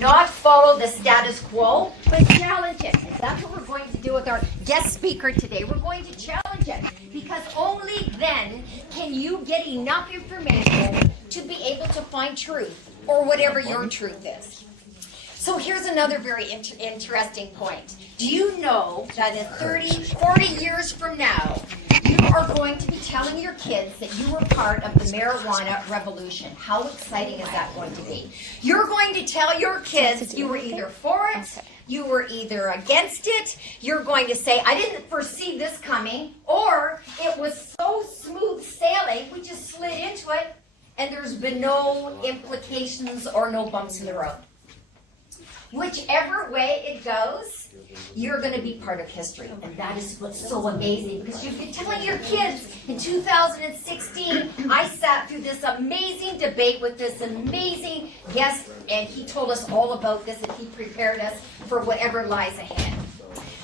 Not follow the status quo, but challenge it. And that's what we're going to do with our guest speaker today. We're going to challenge it because only then can you get enough information to be able to find truth or whatever your truth is. So here's another very interesting point. Do you know that in 30, 40 years from now, you are going to be telling your kids that you were part of the marijuana revolution? How exciting is that going to be? You're going to tell your kids you were either for it, you were either against it, you're going to say, I didn't foresee this coming, or it was so smooth sailing, we just slid into it, and there's been no implications or no bumps in the road. Whichever way it goes, you're going to be part of history. And that is what's so amazing. Because you've been telling your kids in 2016, I sat through this amazing debate with this amazing guest, and he told us all about this, and he prepared us for whatever lies ahead.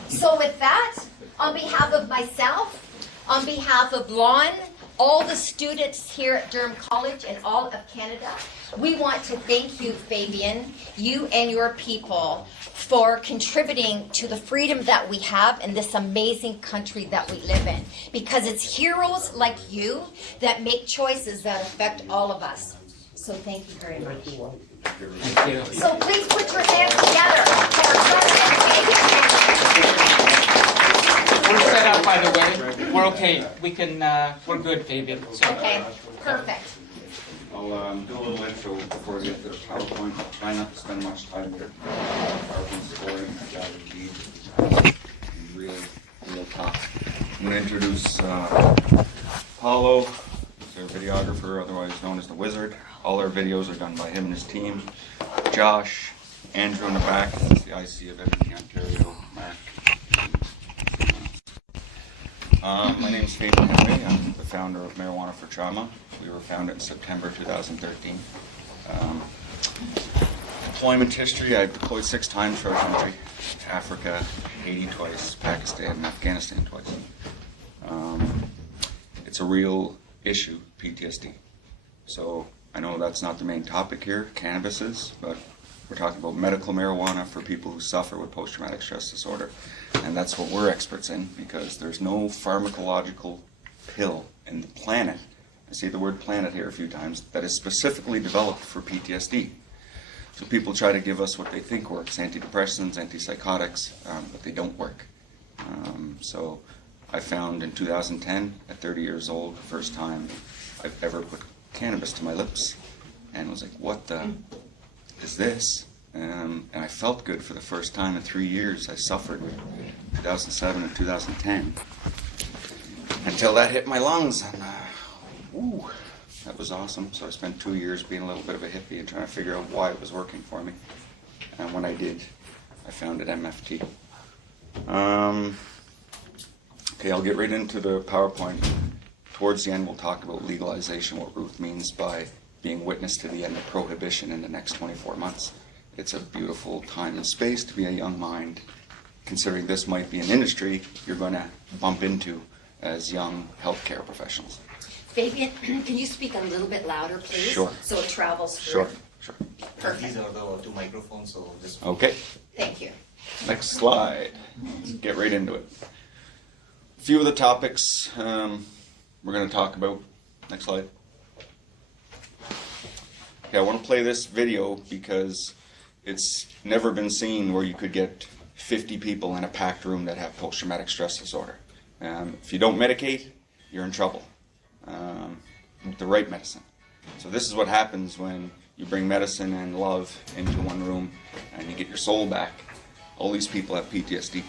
So with that, on behalf of myself, on behalf of Lon, all the students here at Durham College and all of Canada, we want to thank you, Fabian, you and your people, for contributing to the freedom that we have in this amazing country that we live in. Because it's heroes like you that make choices that affect all of us. So thank you very much. Thank you. So please put your hands together for our president, Fabian. We're set up, by the way. We're okay. We can, we're good, Fabian. So. Okay, perfect. I'll do a little intro before I get to the PowerPoint. I'll try not to spend much time here. PowerPoint's boring. I gotta be real talk. I'm going to introduce Paulo, who's our videographer, otherwise known as the Wizard. All our videos are done by him and his team. Josh, Andrew in the back, that's the IC of Edmonton, Ontario, Mark. My name is Fabian Henry. I'm the founder of Marijuana for Trauma. We were founded in September 2013. Deployment history, I've deployed 6 times for our country. Africa, Haiti twice, Pakistan, and Afghanistan twice. It's a real issue, PTSD. So I know that's not the main topic here, cannabis is, but we're talking about medical marijuana for people who suffer with post-traumatic stress disorder. And that's what we're experts in, because there's no pharmacological pill in the planet, I say the word planet here a few times, that is specifically developed for PTSD. So people try to give us what they think works, antidepressants, antipsychotics, but they don't work. So I found in 2010, at 30 years old, the first time I've ever put cannabis to my lips, and was like, what the is this? And I felt good for the first time in 3 years. I suffered in 2007 and 2010 until that hit my lungs, and that was awesome. So I spent 2 years being a little bit of a hippie and trying to figure out why it was working for me. And when I did, I founded MFT. Okay, I'll get right into the PowerPoint. Towards the end, we'll talk about legalization, what Ruth means by being witness to the end of prohibition in the next 24 months. It's a beautiful time and space to be a young mind, considering this might be an industry you're going to bump into as young healthcare professionals. Fabian, can you speak a little bit louder, please? Sure. So it travels through. Sure. Perfect. These are the 2 microphones, so just... Okay, Thank you. next slide. Let's get right into it. A few of the topics we're going to talk about. Next slide. Okay, I want to play this video because it's never been seen where you could get 50 people in a packed room that have post-traumatic stress disorder. If you don't medicate, you're in trouble with the right medicine. So this is what happens when you bring medicine and love into one room and you get your soul back. All these people have PTSD.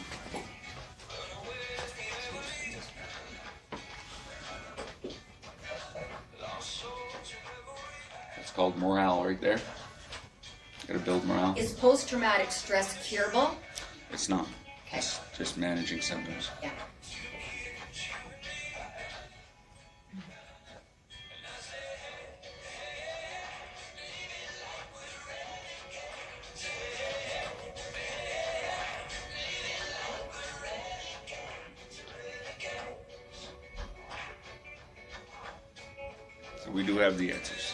It's called morale right there. Got to build morale. Is post-traumatic stress curable? It's not. Okay. It's just managing symptoms. Yeah. So we do have the answers.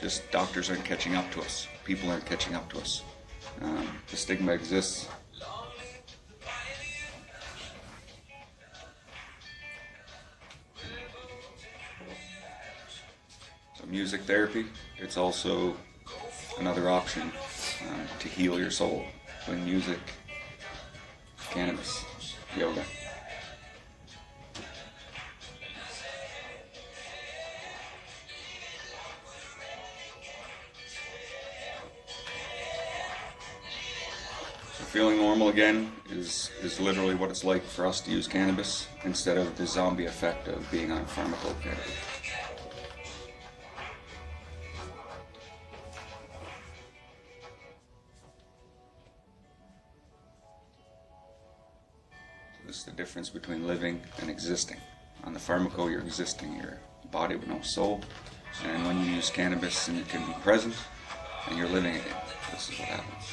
Just doctors aren't catching up to us. People aren't catching up to us. The stigma exists. So music therapy, it's also another option to heal your soul. With music, cannabis, yoga. So feeling normal again is literally what it's like for us to use cannabis instead of the zombie effect of being on pharmacotherapy. This is the difference between living and existing. On the pharmaco, you're existing, your body with no soul. And when you use cannabis, and you can be present, and you're living again. This is what happens.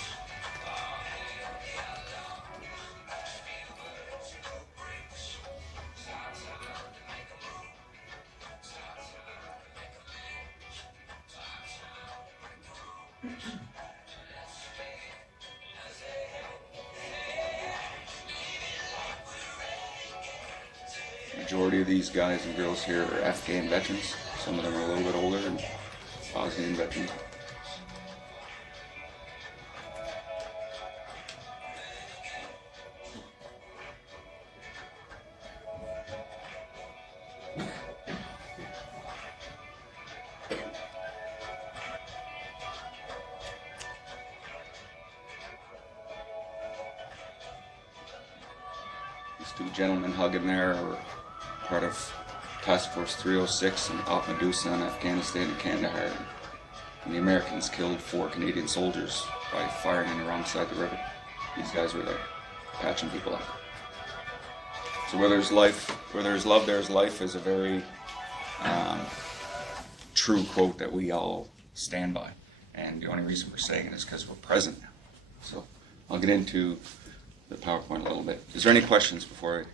Majority of these guys and girls here are Afghan veterans. Some of them are a little bit older, and Bosnian veterans. These two gentlemen hugging there are part of Task Force 306 in Op Medusa in Afghanistan and Kandahar. And the Americans killed 4 Canadian soldiers by firing on the wrong side of the river. These guys were there, patching people up. So where there's life, where there's love, there's life is a very true quote that we all stand by. And the only reason we're saying it is because we're present now. So I'll get into the PowerPoint a little bit. Is there any questions before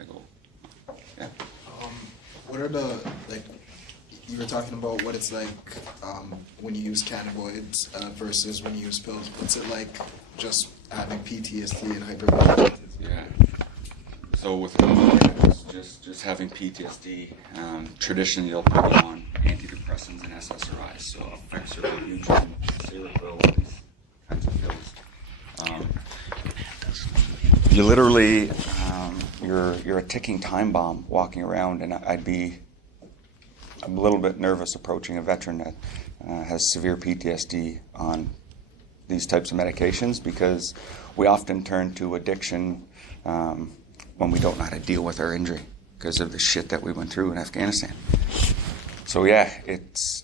I go? Yeah. What are the, like, you were talking about what it's like when you use cannabinoids versus when you use pills. What's it like just having PTSD and hypervigilance? Yeah. So with pills, just having PTSD, traditionally they'll put you on antidepressants and SSRIs, so affects your Wellbutrin, Seroquel, these kinds of pills. You literally, you're a ticking time bomb walking around, and I'm a little bit nervous approaching a veteran that has severe PTSD on these types of medications, because we often turn to addiction when we don't know how to deal with our injury because of the shit that we went through in Afghanistan. So yeah,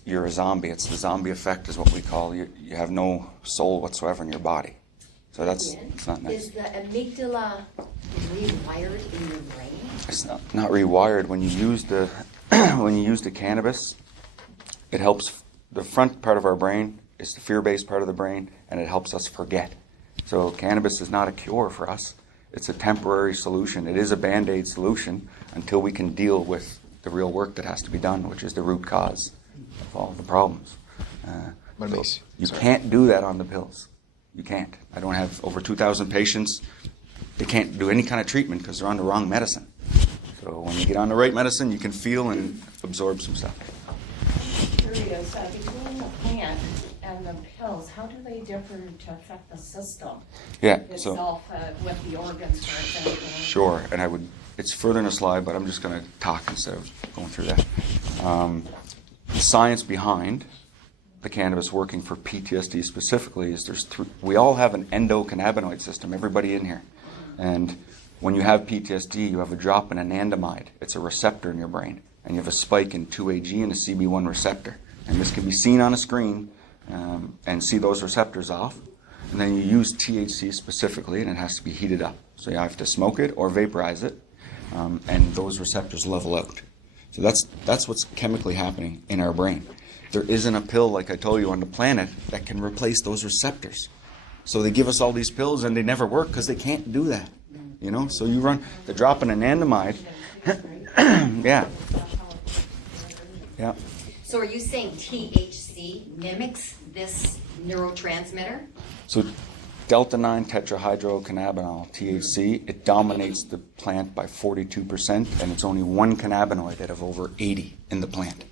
you're a zombie. It's the zombie effect is what we call. You have no soul whatsoever in your body. So it's not nice. Is the amygdala rewired in your brain? It's not rewired. When you use the when you use the cannabis, it helps. The front part of our brain is the fear-based part of the brain, and it helps us forget. So cannabis is not a cure for us. It's a temporary solution. It is a Band-Aid solution until we can deal with the real work that has to be done, which is the root cause of all the problems. So you can't do that on the pills. You can't. I don't have over 2,000 patients. They can't do any kind of treatment because they're on the wrong medicine. So when you get on the right medicine, you can feel and absorb some stuff. I'm curious, between the plant and the pills, how do they differ to affect the system itself with the organs, for example? Sure, and it's further in a slide, but I'm just going to talk instead of going through that. The science behind the cannabis working for PTSD specifically is we all have an endocannabinoid system, everybody in here. And when you have PTSD, you have a drop in anandamide. It's a receptor in your brain. And you have a spike in 2-AG and a CB1 receptor. And this can be seen on a screen and see those receptors off. And then you use THC specifically, and it has to be heated up. So you have to smoke it or vaporize it, and those receptors level out. So that's what's chemically happening in our brain. There isn't a pill, like I told you, on the planet that can replace those receptors. So they give us all these pills, and they never work because they can't do that. You know, so you run the drop in anandamide. Yeah. Yeah. So are you saying THC mimics this neurotransmitter? So delta-9 tetrahydrocannabinol, THC. It dominates the plant by 42%, and it's only one cannabinoid out of over 80 in the plant.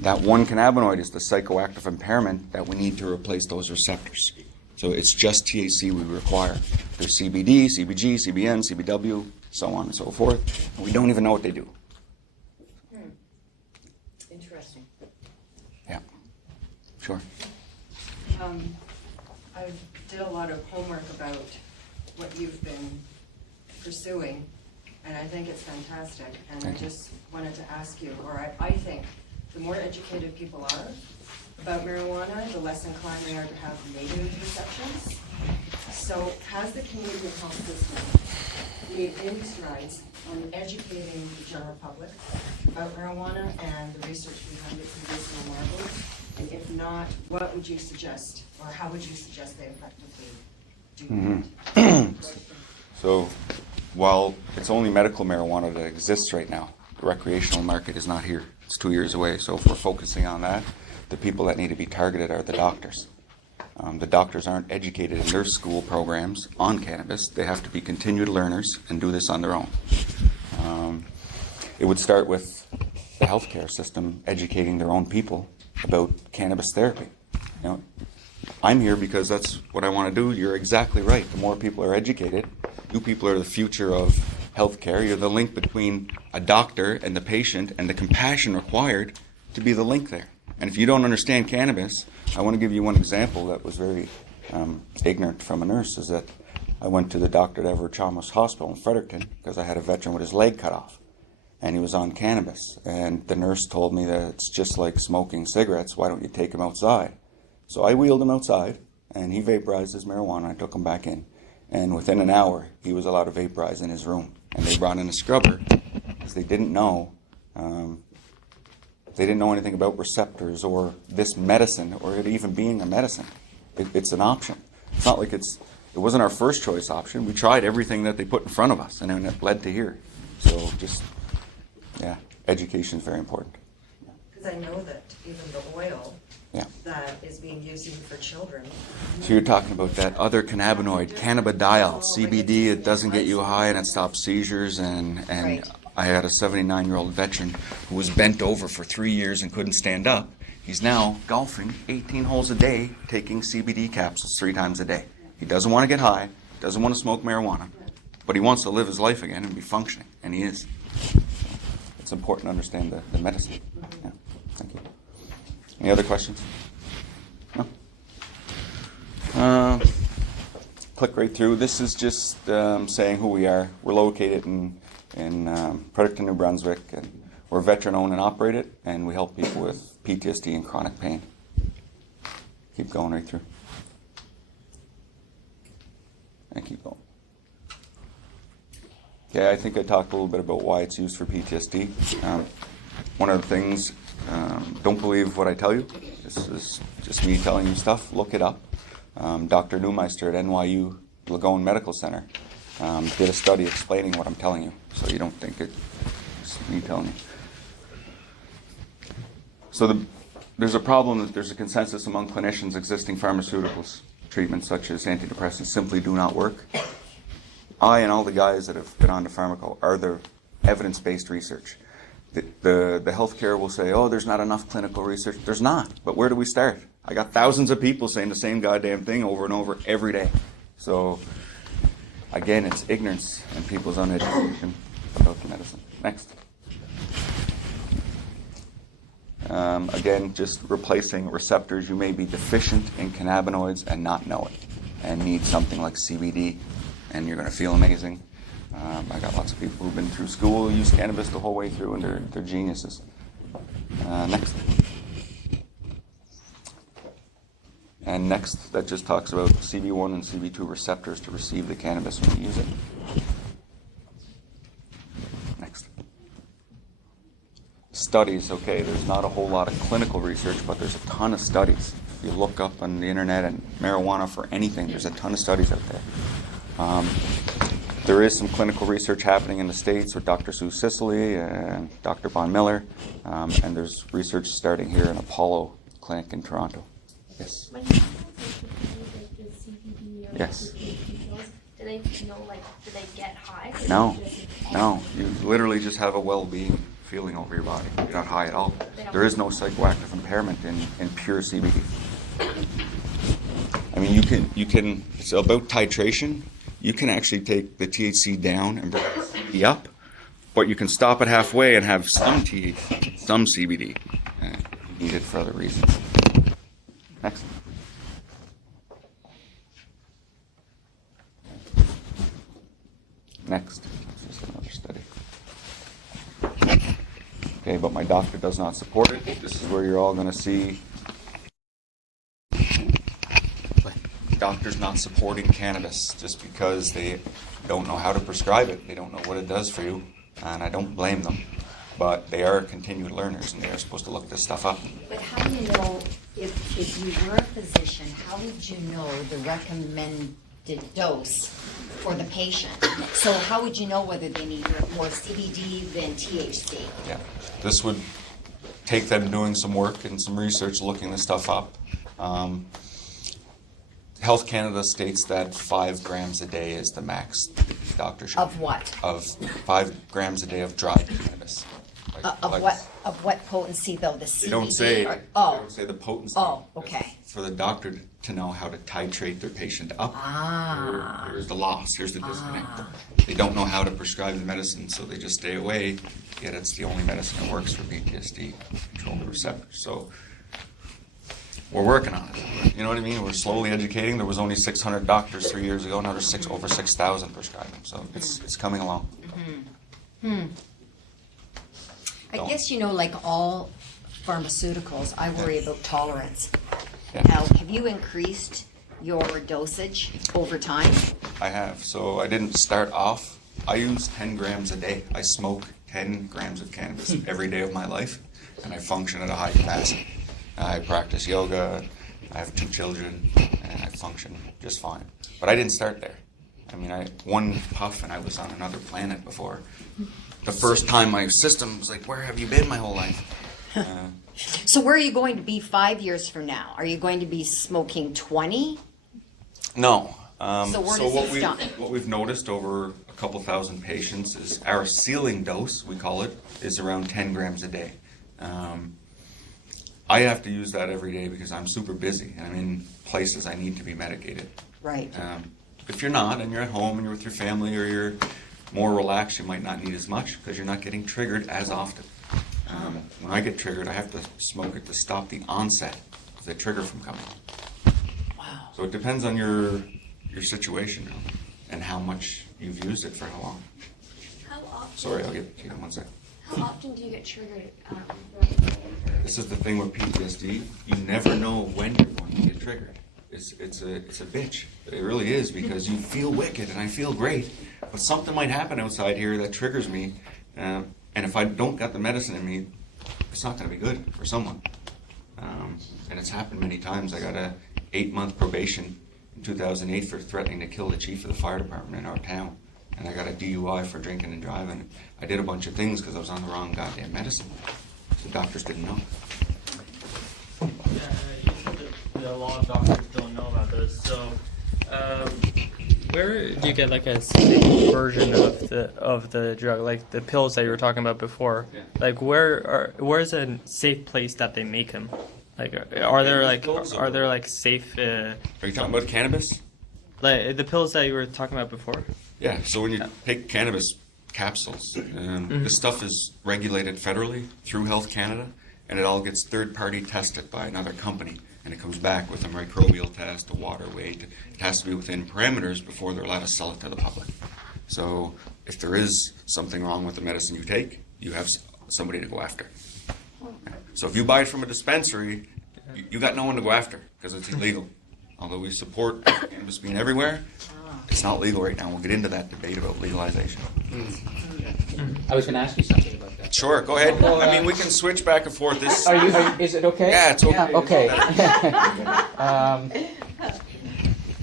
That one cannabinoid is the psychoactive impairment that we need to replace those receptors. So it's just THC we require. There's CBD, CBG, CBN, CBW, so on and so forth, and we don't even know what they do. Interesting. Yeah, sure. I did a lot of homework about what you've been pursuing, and I think it's fantastic. And I just wanted to ask you, or I think the more educated people are about marijuana, the less inclined they are to have negative perceptions. So has the Canadian health system made any strides on educating the general public about marijuana and the research behind its medicinal marvels? And if not, what would you suggest, or how would you suggest they effectively do that? So while it's only medical marijuana that exists right now, the recreational market is not here. It's 2 years away. So if we're focusing on that, the people that need to be targeted are the doctors. The doctors aren't educated in their school programs on cannabis. They have to be continued learners and do this on their own. It would start with the healthcare system educating their own people about cannabis therapy. You know, I'm here because that's what I want to do. You're exactly right. The more people are educated, you people are the future of healthcare. You're the link between a doctor and the patient, and the compassion required to be the link there. And if you don't understand cannabis, I want to give you one example that was very ignorant from a nurse, is that I went to the Dr. Everett Chalmers Hospital in Fredericton because I had a veteran with his leg cut off, and he was on cannabis. And the nurse told me that it's just like smoking cigarettes. Why don't you take him outside? So I wheeled him outside, and he vaporized his marijuana. I took him back in. And within an hour, he was allowed to vaporize in his room. And they brought in a scrubber because they didn't know anything about receptors or this medicine or it even being a medicine. It's an option. It's not like it wasn't our first choice option. We tried everything that they put in front of us, and then it led to here. So education is very important. Because I know that even the oil Yeah. that is being used even for children. So you're talking about that other cannabinoid, cannabidiol, CBD. It doesn't get you high and it stops seizures. And Right. I had a 79-year-old veteran who was bent over for 3 years and couldn't stand up. He's now golfing 18 holes a day, taking CBD capsules 3 times a day. He doesn't want to get high, doesn't want to smoke marijuana, but he wants to live his life again and be functioning, and he is. So it's important to understand the medicine. Yeah. Thank you. Any other questions? No? Click right through. This is just saying who we are. We're located in Fredericton, New Brunswick, and we're veteran-owned and operated, and we help people with PTSD and chronic pain. Keep going right through. And keep going. Okay, I think I talked a little bit about why it's used for PTSD. One of the things, don't believe what I tell you. This is just me telling you stuff. Look it up. Dr. Neumeister at NYU Langone Medical Center did a study explaining what I'm telling you, so you don't think it's me telling you. So there's a problem that there's a consensus among clinicians existing pharmaceuticals treatments such as antidepressants simply do not work. I and all the guys that have been on to Pharmaco are the evidence-based research. The healthcare will say, oh, there's not enough clinical research. There's not, but where do we start? I got thousands of people saying the same goddamn thing over and over every day. So, again, it's ignorance and people's uneducation about the medicine. Next. Again, just replacing receptors. You may be deficient in cannabinoids and not know it, and need something like CBD, and you're going to feel amazing. I got lots of people who've been through school, use cannabis the whole way through, and they're geniuses. Next. And next, that just talks about CB1 and CB2 receptors to receive the cannabis when you use it. Next. Studies, okay, there's not a whole lot of clinical research, but there's a ton of studies. If you look up on the internet and marijuana for anything, there's a ton of studies out there. There is some clinical research happening in the States with Dr. Sue Sicily and Dr. Von Miller, and there's research starting here in Apollo Clinic in Toronto. Yes? When you say the CBD your Yes. pills, do they know, like, do they get high? Or No, do they just- no. You literally just have a well-being feeling over your body. You're not high at all. There is no psychoactive impairment in pure CBD. I mean, you can. It's about titration. You can actually take the THC down and bring the CBD up, but you can stop it halfway and have some THC, some CBD. You need it for other reasons. Next. Next. Just another study. Okay, but my doctor does not support it. This is where you're all going to see doctors not supporting cannabis just because they don't know how to prescribe it. They don't know what it does for you, and I don't blame them. But they are continued learners, and they are supposed to look this stuff up. But how do you know, if you were a physician, how would you know the recommended dose for the patient? So how would you know whether they need more CBD than THC? Yeah, this would take them doing some work and some research looking this stuff up. Health Canada states that 5 grams a day is the max doctor should. Of what? Of 5 grams a day of dried cannabis. Of what potency though, the CBD? They don't say. or- They Oh, don't say the potency. Oh, okay. It's for the doctor to know how to titrate their patient up. Ah. Here's the loss. Here's the disconnect. They don't know how to prescribe the medicine, so they just stay away. Yet it's the only medicine that works for PTSD, control the receptors. So we're working on it. You know what I mean? We're slowly educating. There was only 600 doctors 3 years ago. Now there's over 6,000 prescribing. So it's coming along. I guess, like all pharmaceuticals, I worry about tolerance. Yeah. Now, have you increased your dosage over time? I have. So I didn't start off. I use 10 grams a day. I smoke 10 grams of cannabis every day of my life, and I function at a high capacity. I practice yoga. I have 2 children, and I function just fine. But I didn't start there. I mean, one puff and I was on another planet before. The first time my system was like, where have you been my whole life? So where are you going to be 5 years from now? Are you going to be smoking 20? No. So where does it stop? What we've noticed over a couple thousand patients is our ceiling dose, we call it, is around 10 grams a day. I have to use that every day because I'm super busy and I'm in places I need to be medicated. Right. If you're not and you're at home and you're with your family or you're more relaxed, you might not need as much because you're not getting triggered as often. When I get triggered, I have to smoke it to stop the onset of the trigger from coming. Wow. So it depends on your situation and how much you've used it for how long. How often? Sorry, I'll get it to you in 1 second. How often do you get triggered? This is the thing with PTSD. You never know when you're going to get triggered. It's a bitch. It really is because you feel wicked and I feel great, but something might happen outside here that triggers me, and if I don't got the medicine in me, it's not going to be good for someone. And it's happened many times. I got a 8-month probation in 2008 for threatening to kill the chief of the fire department in our town, and I got a DUI for drinking and driving. I did a bunch of things because I was on the wrong goddamn medicine. The doctors didn't know. You said that a lot of doctors don't know about this. So, where do you get like a safe version of the drug, like the pills that you were talking about before? Yeah. Like where's a safe place that they make them? Like are there like safe? Are you talking about cannabis? Like the pills that you were talking about before? Yeah, so when you take cannabis capsules, this stuff is regulated federally through Health Canada, and it all gets third-party tested by another company, and it comes back with a microbial test, a water weight. It has to be within parameters before they're allowed to sell it to the public. So if there is something wrong with the medicine you take, you have somebody to go after. So if you buy it from a dispensary, you got no one to go after because it's illegal. Although we support cannabis being everywhere, it's not legal right now. We'll get into that debate about legalization. I was going to ask you something about that. Sure, go ahead. I mean, we can switch back and forth. This. Is it okay? Yeah, it's okay. Okay.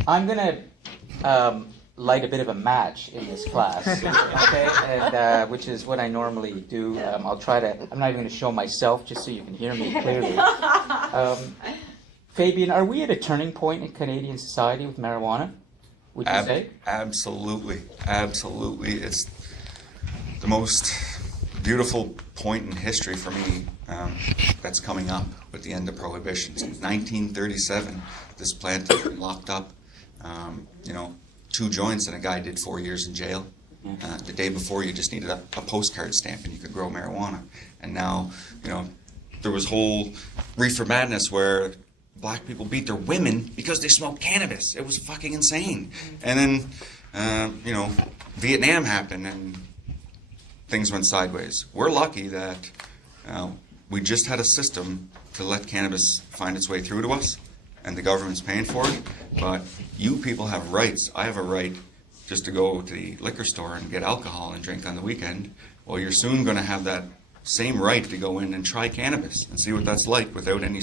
I'm going to light a bit of a match in this class, okay? And which is what I normally do. I'll try to. I'm not even going to show myself, just so you can hear me clearly. Fabian, are we at a turning point in Canadian society with marijuana? would you say? Absolutely. Absolutely. It's the most beautiful point in history for me that's coming up with the end of prohibition. Since 1937, this plant has been locked up. 2 joints and a guy did 4 years in jail. The day before, you just needed a postcard stamp and you could grow marijuana. And now, there was whole reefer madness where black people beat their women because they smoked cannabis. It was fucking insane. And then, Vietnam happened and things went sideways. We're lucky that we just had a system to let cannabis find its way through to us, and the government's paying for it. But you people have rights. I have a right just to go to the liquor store and get alcohol and drink on the weekend. Well, you're soon going to have that same right to go in and try cannabis and see what that's like without any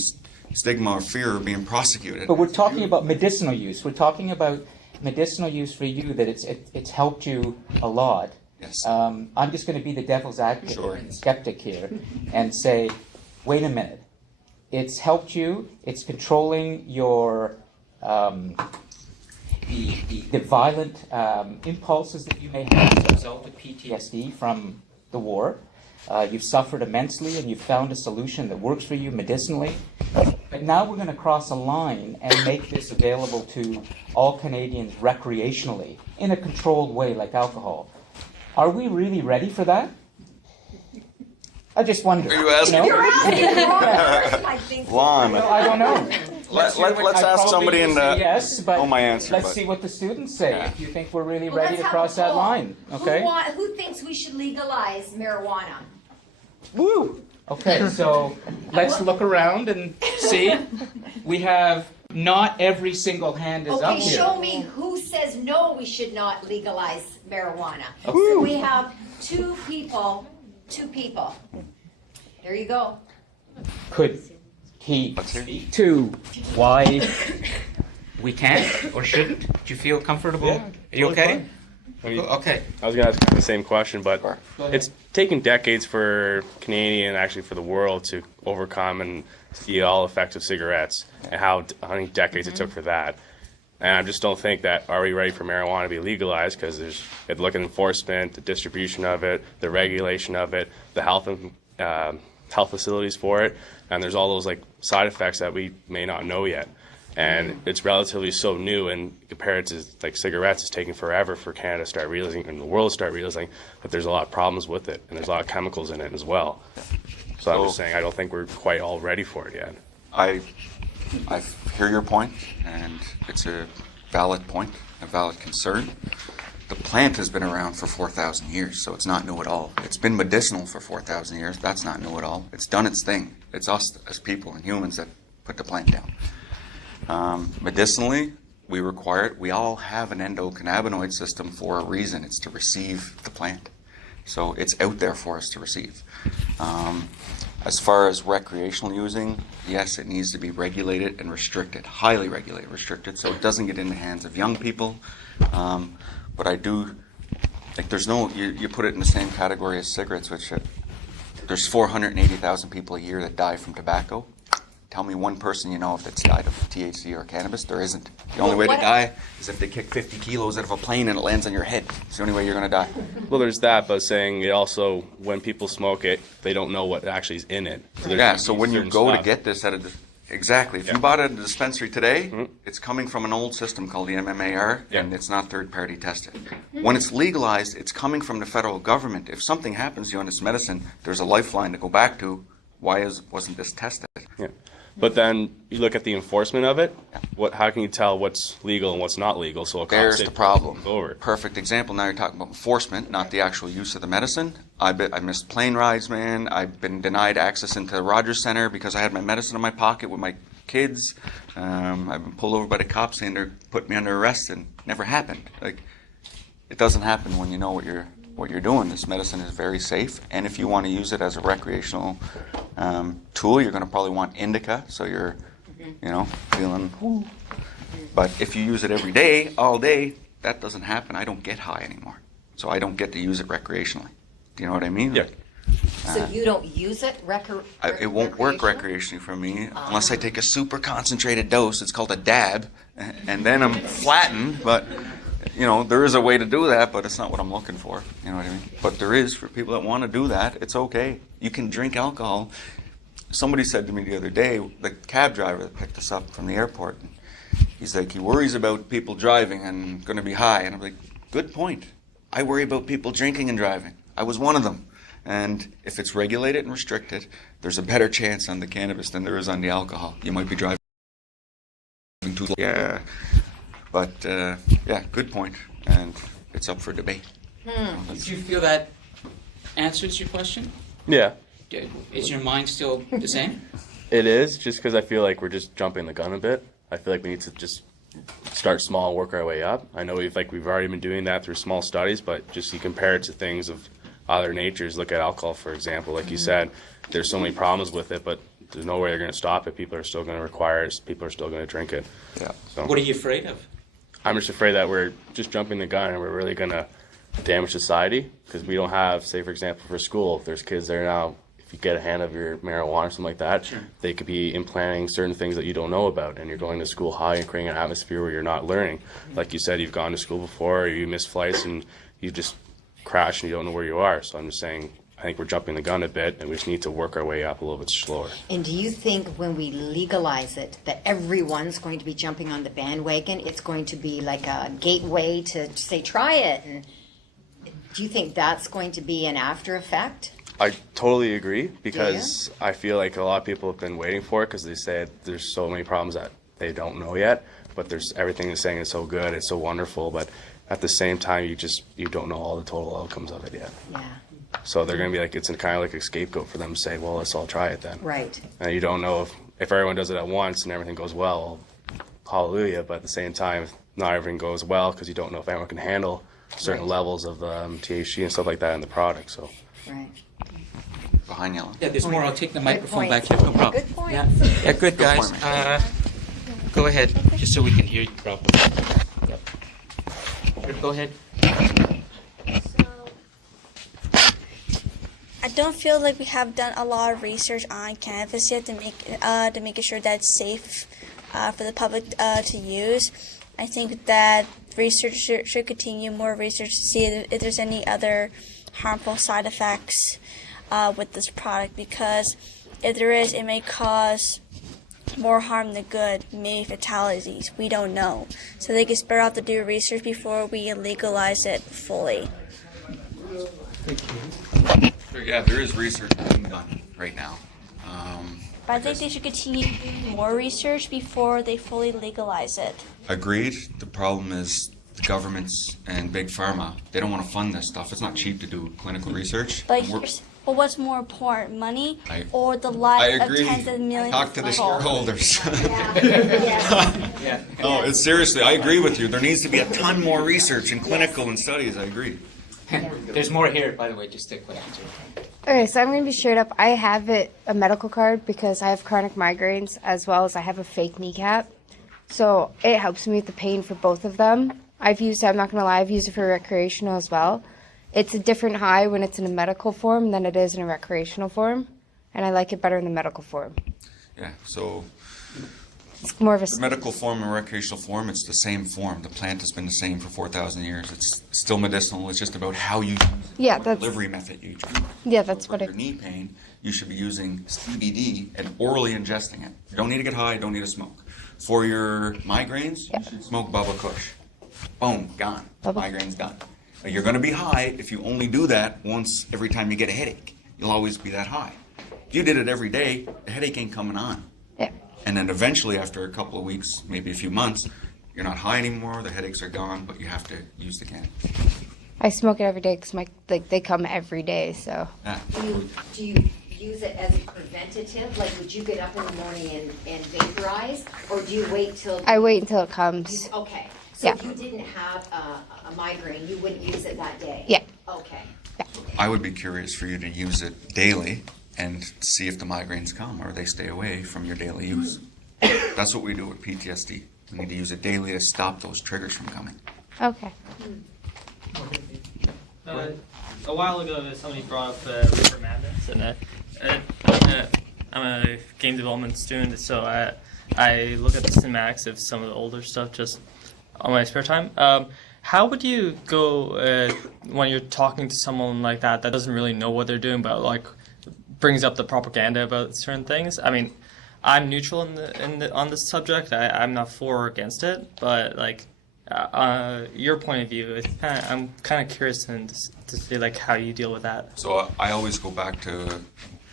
stigma or fear of being prosecuted. But we're talking about medicinal use. We're talking about medicinal use for you, that it's helped you a lot. Yes. I'm just going to be the devil's advocate Sure. and skeptic here and say, wait a minute. It's helped you. It's controlling your the violent impulses that you may have as a result of PTSD from the war. You've suffered immensely, and you've found a solution that works for you medicinally. But now we're going to cross a line and make this available to all Canadians recreationally in a controlled way, like alcohol. Are we really ready for that? I just wonder. Are you asking? You're asking the wrong person, I think. Lon, I don't know. let's hear what- ask I probably somebody in will say the. yes, but know my answer, let's but- see what the students say. Yeah. If you think we're really Well, ready let's to have a cross that poll. line, okay? Who thinks we should legalize marijuana? Woo! Okay, so let's look around and see. We have not every single hand is up Okay, here. show me who says no, we should not legalize marijuana. Okay. So we have two people. There you go. Could he Let's hear. speak to why we can't or shouldn't? Do you feel comfortable? Yeah, Are you okay? Maybe- Okay. I was going to ask the same question, but Sure. it's taken decades for Canadian, actually for the world, to overcome and see all effects of cigarettes and how many decades it took for that. And I just don't think that, are we ready for marijuana to be legalized? Because there's, look at enforcement, the distribution of it, the regulation of it, the health facilities for it, and there's all those like side effects that we may not know yet. And it's relatively so new, and compared to like cigarettes, it's taking forever for Canada to start realizing, and the world to start realizing that there's a lot of problems with it, and there's a lot of chemicals in it as well. So I'm just saying, I don't think we're quite all ready for it yet. I hear your point, and it's a valid point, a valid concern. The plant has been around for 4,000 years, so it's not new at all. It's been medicinal for 4,000 years. That's not new at all. It's done its thing. It's us as people and humans that put the plant down. Medicinally, we require it. We all have an endocannabinoid system for a reason. It's to receive the plant. So it's out there for us to receive. As far as recreational using, yes, it needs to be regulated and restricted, highly regulated, restricted, so it doesn't get in the hands of young people. But I do, like, there's no, you put it in the same category as cigarettes, which there's 480,000 people a year that die from tobacco. Tell me one person you know if that's died of THC or cannabis. There isn't. The only way to die is if they kick 50 kilos out of a plane and it lands on your head. It's the only way you're going to die. Well, there's that, but saying it also, when people smoke it, they don't know what actually is in it. So Yeah, so when you go to get this exactly. If you Yeah. bought it at a dispensary today, it's coming from an old system called the MMAR, Yeah. and it's not third-party tested. When it's legalized, it's coming from the federal government. If something happens to you on this medicine, there's a lifeline to go back to. Why wasn't this tested? Yeah. But then you look at the enforcement of it. How can you tell what's legal and what's not legal? So a cop There's says the problem. go over it. Perfect example. Now you're talking about enforcement, not the actual use of the medicine. I missed plane rides, man. I've been denied access into the Rogers Center because I had my medicine in my pocket with my kids. I've been pulled over by the cops saying they're putting me under arrest, and it never happened. Like, it doesn't happen when you know what you're doing. This medicine is very safe, and if you want to use it as a recreational tool, you're going to probably want indica, so you're, feeling. Whoo. But if you use it every day, all day, that doesn't happen. I don't get high anymore, so I don't get to use it recreationally. Do you know what I mean? Yeah. So you don't use it It won't work recreationally for me unless I take a super concentrated dose. It's called a dab, and then I'm flattened. But you know, there is a way to do that, but it's not what I'm looking for. You know what I mean? But there is, for people that want to do that, it's okay. You can drink alcohol. Somebody said to me the other day, the cab driver that picked us up from the airport, he's like, he worries about people driving and going to be high. And I'm like, good point. I worry about people drinking and driving. I was one of them. And if it's regulated and restricted, there's a better chance on the cannabis than there is on the alcohol. You might be driving too slow. Yeah. But, yeah, good point. And it's up for debate. Did you feel that answers your question? Yeah, Is your mind still the same? it is, just because I feel like we're just jumping the gun a bit. I feel like we need to just start small and work our way up. I know we've already been doing that through small studies, but just you compare it to things of other natures. Look at alcohol, for example. Like you said, there's so many problems with it, but there's no way they're going to stop it. People are still going to require it. People are still going to drink it. Yeah. So What are you afraid of? I'm just afraid that we're just jumping the gun and we're really going to damage society because we don't have, say, for example, for school, if there's kids there now, if you get a hand of your marijuana or something like that, Sure. they could be implanting certain things that you don't know about, and you're going to school high and creating an atmosphere where you're not learning. Like you said, you've gone to school before, or you miss flights, and you just crash and you don't know where you are. So I'm just saying, I think we're jumping the gun a bit, and we just need to work our way up a little bit slower. And do you think when we legalize it, that everyone's going to be jumping on the bandwagon? It's going to be like a gateway to say, try it. And do you think that's going to be an after effect? I totally agree because I feel like a lot of people have been waiting for it because they said there's so many problems that they don't know yet, but there's everything is saying it's so good, it's so wonderful, but at the same time you don't know all the total outcomes of it yet. Yeah, So they're going to be like, it's kind of like a scapegoat for them to say, well, let's all try it then. right. And you don't know if everyone does it at once and everything goes well, hallelujah, but at the same time, not everything goes well because you don't know if anyone can handle certain levels of THC and stuff like that in the product. So. Right. Behind you. Yeah, there's more. I'll take the microphone point. back here. No problem. Good point. Yeah, yeah, good guys. point, man. Go ahead, just so we can hear you properly. Yep. Go ahead. So, I don't feel like we have done a lot of research on cannabis yet to make sure that it's safe for the public to use. I think that research should continue more research to see if there's any other harmful side effects with this product, because if there is, it may cause more harm than good, maybe fatalities. We don't know. So they it's better off to do research before we legalize it fully. Yeah, there is research being done right now. But I think they should continue doing more research before they fully legalize it. Agreed. The problem is the governments and big pharma, they don't want to fund this stuff. It's not cheap to do clinical research. But We're- what's more important, money I- or the I life of agree. tens of millions Talk to of the people? shareholders. Yeah. No, it's seriously, I agree with you. There needs to be a ton more research and clinical and studies. I agree. There's more here, by the way, just a question too. Okay, so I'm going to be straight up. I have a medical card because I have chronic migraines as well as I have a fake kneecap. So it helps me with the pain for both of them. I've used it, I'm not going to lie, I've used it for recreational as well. It's a different high when it's in a medical form than it is in a recreational form. And I like it better in the medical form. Yeah, so It's more of a... the medical form and recreational form, it's the same form. The plant has been the same for 4,000 years. It's still medicinal. It's just about how you use it. Yeah, what that's- delivery method you use. Yeah, that's For what your knee pain, you should be using CBD and orally ingesting it. You don't need to get high, don't need to smoke. For your migraines, you should smoke Bubba Kush. Boom, gone. Migraine's done. But you're going to be high if you only do that once every time you get a headache. You'll always be that high. If you did it every day, the headache ain't coming on. Yeah. And then eventually, after a couple of weeks, maybe a few months, you're not high anymore, the headaches are gone, but you have to use the cannabis. I smoke it every day because they come every day, so... Yeah. Do you use it as a preventative? Like, would you get up in the morning and vaporize? Or do you wait till... I wait until it comes. Okay. So Yeah. if you didn't have a migraine, you wouldn't use it that day? Yeah. Okay. I would be curious for you to use it daily and see if the migraines come or they stay away from your daily use. That's what we do with PTSD. We need to use it daily to stop those triggers from coming. Okay. A while ago, somebody brought up River Madness, and I'm a game development student, so I look at the cinematics of some of the older stuff just on my spare time. how would you go when you're talking to someone like that doesn't really know what they're doing, but like brings up the propaganda about certain things? I mean, I'm neutral on this subject. I'm not for or against it, but like your point of view, I'm kind of curious to see like how you deal with that. So I always go back to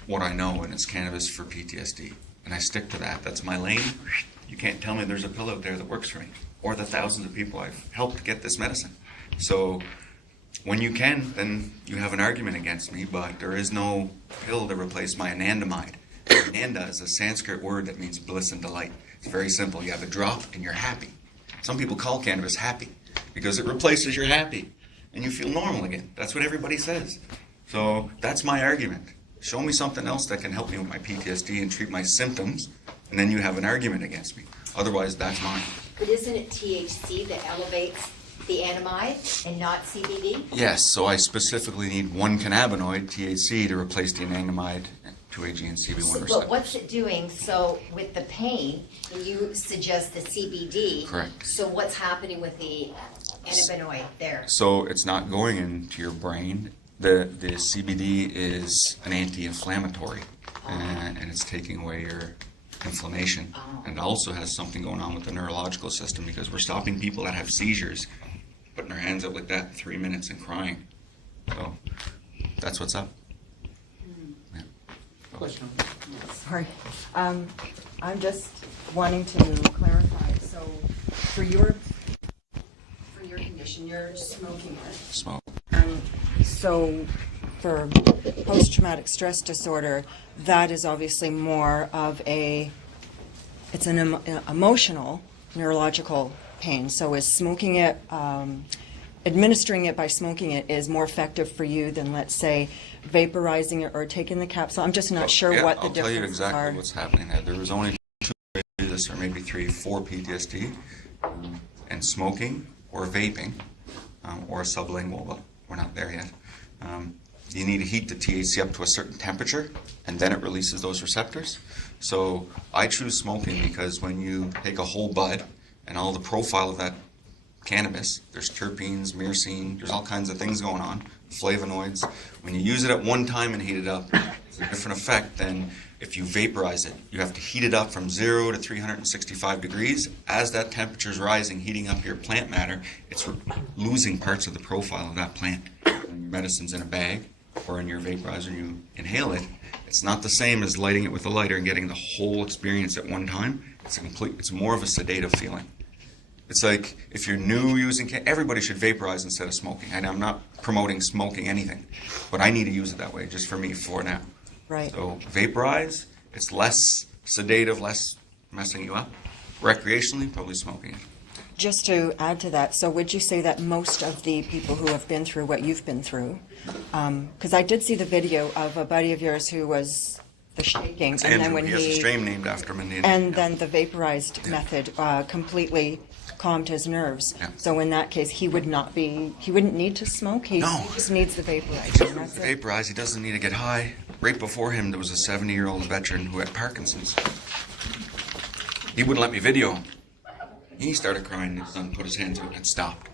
what I know, and it's cannabis for PTSD, and I stick to that. That's my lane. You can't tell me there's a pill out there that works for me, or the thousands of people I've helped get this medicine. So when you can, then you have an argument against me, but there is no pill to replace my anandamide. Ananda is a Sanskrit word that means bliss and delight. It's very simple. You have a drop and you're happy. Some people call cannabis happy because it replaces your happy and you feel normal again. That's what everybody says. So that's my argument. Show me something else that can help me with my PTSD and treat my symptoms, and then you have an argument against me. Otherwise, that's mine. But isn't it THC that elevates the anandamide and not CBD? Yes, so I specifically need one cannabinoid, THC, to replace the anandamide, 2-AG and CB1 receptors. But what's it doing? So with the pain, you suggest the CBD. Correct. So what's happening with the cannabinoid there? So it's not going into your brain. The CBD is an anti-inflammatory, and it's taking away your inflammation. And it also has something going on with the neurological system, because we're stopping people that have seizures, putting their hands up like that in 3 minutes and crying. So that's what's up. Yeah. Question. Sorry. I'm just wanting to clarify. So for your condition, you're smoking it. Smoke. So for post-traumatic stress disorder, that is obviously more of it's an emotional, neurological pain. So is smoking it, administering it by smoking it is more effective for you than, let's say, vaporizing it or taking the capsule? I'm just not sure what the differences are. I'll tell you exactly what's happening there. There was only 2 ways to do this, or maybe 3, for PTSD, and smoking or vaping, or sublingual, but we're not there yet. You need to heat the THC up to a certain temperature, and then it releases those receptors. So I choose smoking because when you take a whole bud and all the profile of that cannabis, there's terpenes, myrcene, there's all kinds of things going on, flavonoids. When you use it at one time and heat it up, it's a different effect than if you vaporize it. You have to heat it up from 0 to 365 degrees. As that temperature is rising, heating up your plant matter, it's losing parts of the profile of that plant. When your medicine's in a bag or in your vaporizer and you inhale it, it's not the same as lighting it with a lighter and getting the whole experience at one time. It's more of a sedative feeling. It's like if you're new using everybody should vaporize instead of smoking. And I'm not promoting smoking anything, but I need to use it that way just for me for now. Right. So vaporize, it's less sedative, less messing you up. Recreationally, probably smoking it. Just to add to that, so would you say that most of the people who have been through what you've been through, because I did see the video of a buddy of yours who was the shaking, It's and Andrew. then when he has a strain named after him in the and then the vaporized method completely calmed his nerves. Yeah. So in that case, he wouldn't need to smoke. He just needs the vaporizer. and that's it. Vaporize, he doesn't need to get high. Right before him, there was a 70-year-old veteran who had Parkinson's. He wouldn't let me video him. He started crying, and his son put his hands out and it stopped.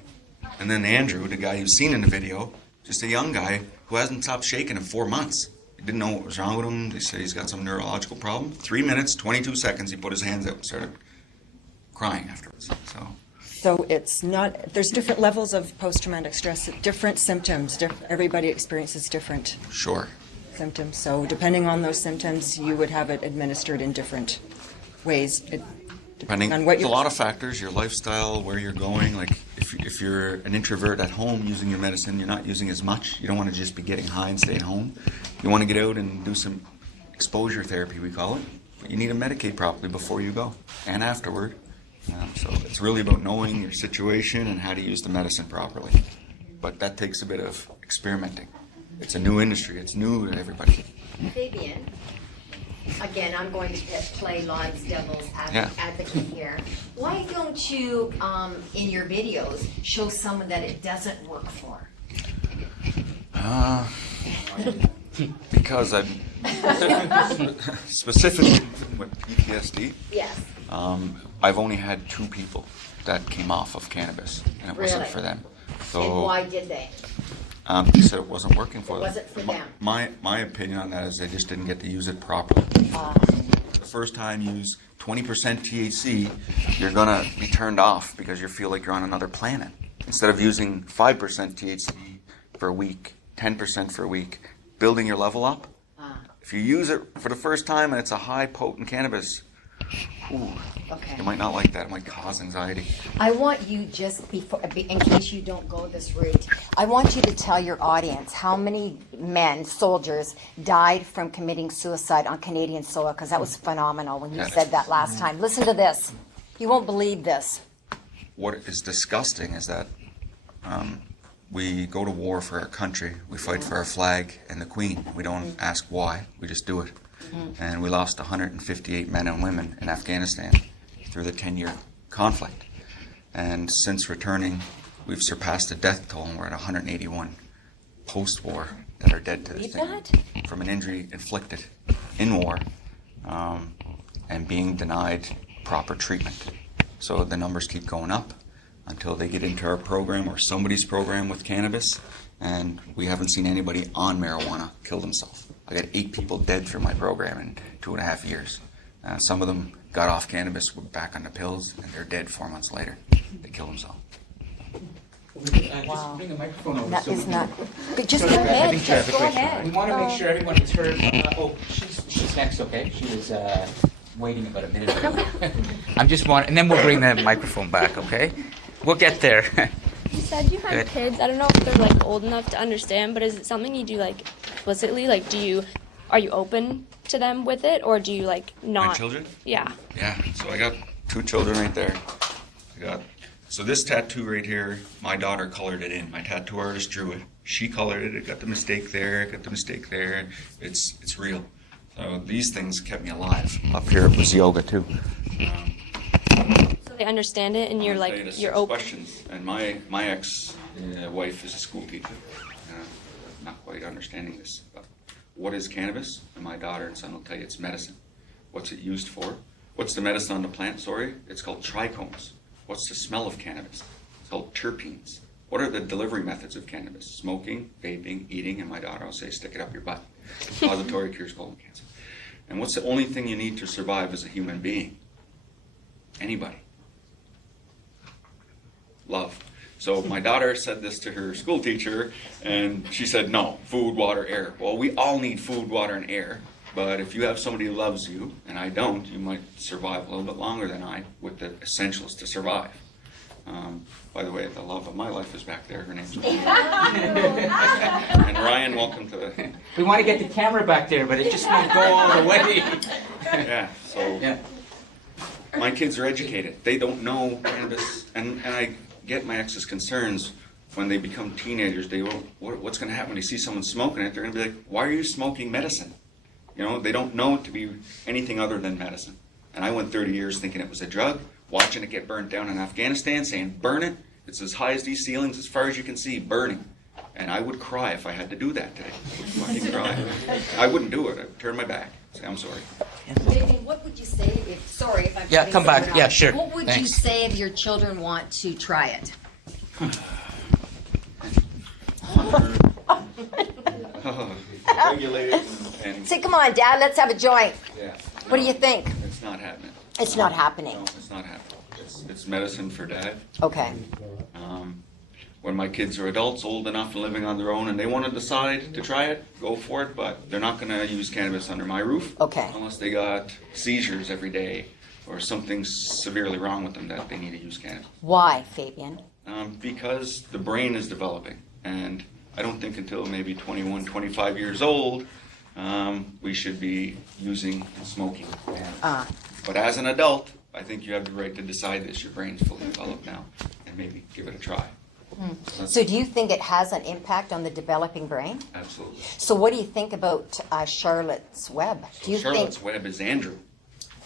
And then Andrew, the guy you've seen in the video, just a young guy who hasn't stopped shaking in 4 months. He didn't know what was wrong with him. They say he's got some neurological problem. 3 minutes, 22 seconds, he put his hands out and started crying afterwards. So it's not, there's different levels of post-traumatic stress, different symptoms. Everybody experiences different symptoms. So depending on those symptoms, you would have it administered in different ways. Depending on what a lot of factors, your lifestyle, where you're going. Like if you're an introvert at home using your medicine, you're not using as much. You don't want to just be getting high and staying home. You want to get out and do some exposure therapy, we call it. But you need to medicate properly before you go and afterward. So it's really about knowing your situation and how to use the medicine properly. But that takes a bit of experimenting. It's a new industry. It's new to everybody. Fabian, again, I'm going to play Lod's devil's advocate here. Why don't you, in your videos, show someone that it doesn't work for? Because I'm specifically with PTSD. Yes. I've only had 2 people that came off of cannabis, and it wasn't Really? for them. And So why did they? They said it wasn't working for It them. wasn't for them. My opinion on that is they just didn't get to use it properly. The first time you use 20% THC, you're gonna be turned off because you feel like you're on another planet. Instead of using 5% THC for a week, 10% for a week, building your level up. If you use it for the first time and it's a high potent cannabis, Okay. you might not like that. It might cause anxiety. I want you just before, in case you don't go this route, I want you to tell your audience how many men, soldiers, died from committing suicide on Canadian soil, because that was phenomenal when you Yes. said that last time. Listen to this. You won't believe this. What is disgusting is that we go to war for our country. We fight for our flag and the Queen. We don't ask why. We just do it. And we lost 158 men and women in Afghanistan through the 10-year conflict. And since returning, we've surpassed the death toll, and we're at 181 post-war that are dead to this day from an injury inflicted in war and being denied proper treatment. So the numbers keep going up until they get into our program or somebody's program with cannabis, and we haven't seen anybody on marijuana kill themselves. I got 8 people dead through my program in 2.5 years. Some of them got off cannabis, were back on the pills, and they're dead 4 months later. They killed themselves. Just bring a microphone over. That so is we not. can- Just so go I ahead. think Chair, Just go ahead. We want to make sure everyone is heard. She's next, okay? She was waiting about a minute ago. I'm just and then we'll bring the microphone back, okay? We'll get there. You said you had Good. kids. I don't know if they're like old enough to understand, but is it something you do like explicitly? Like, are you open to them with it, or do you like not? My children? Yeah. Yeah, so I got 2 children right there. So this tattoo right here, my daughter colored it in. My tattoo artist drew it. She colored it. It got the mistake there, got the mistake there. It's real. So these things kept me alive. Up here it was yoga too. So they understand it, and you're I'll tell you like the you're 6 open. questions. And my ex-wife is a school teacher. Not quite understanding this. But what is cannabis? And my daughter and son will tell you it's medicine. What's it used for? What's the medicine on the plant? Sorry, it's called trichomes. What's the smell of cannabis? It's called terpenes. What are the delivery methods of cannabis? Smoking, vaping, eating, and my daughter will say, stick it up your butt. Suppository cures colon cancer. And what's the only thing you need to survive as a human being? Anybody. Love. So my daughter said this to her school teacher, and she said, no, food, water, air. Well, we all need food, water, and air. But if you have somebody who loves you, and I don't, you might survive a little bit longer than I with the essentials to survive. By the way, the love of my life is back there. Her name's Ryan. And Ryan, welcome to the... We want to get the camera back there, but it just won't go all the way. Yeah, so Yeah. my kids are educated. They don't know cannabis, and I get my ex's concerns when they become teenagers. They go, what's going to happen when they see someone smoking it? They're going to be like, why are you smoking medicine? You know, they don't know it to be anything other than medicine. And I went 30 years thinking it was a drug, watching it get burnt down in Afghanistan, saying, burn it. It's as high as these ceilings, as far as you can see, burning. And I would cry if I had to do that today. I would fucking cry. I wouldn't do it. I'd turn my back. Say, I'm sorry. David, what would you say if, sorry if I'm Yeah, cutting come back. someone off. Yeah, sure. What would you Thanks. say if your children want to try it? Regulated and Say, come on, Dad, let's have a joint. yeah. What do you think? It's not happening. It's not happening. No, it's not happening. It's medicine for Dad. Okay. When my kids are adults, old enough and living on their own, and they want to decide to try it, go for it, but they're not going to use cannabis under my roof. Okay. Unless they got seizures every day or something severely wrong with them that they need to use cannabis. Why, Fabian? Because the brain is developing, and I don't think until maybe 21, 25 years old, we should be using and smoking. But as an adult, I think you have the right to decide this. Your brain's fully developed now, and maybe give it a try. So do you think it has an impact on the developing brain? Absolutely. So what do you think about Charlotte's Web? Do you Charlotte's think? Web is Andrew.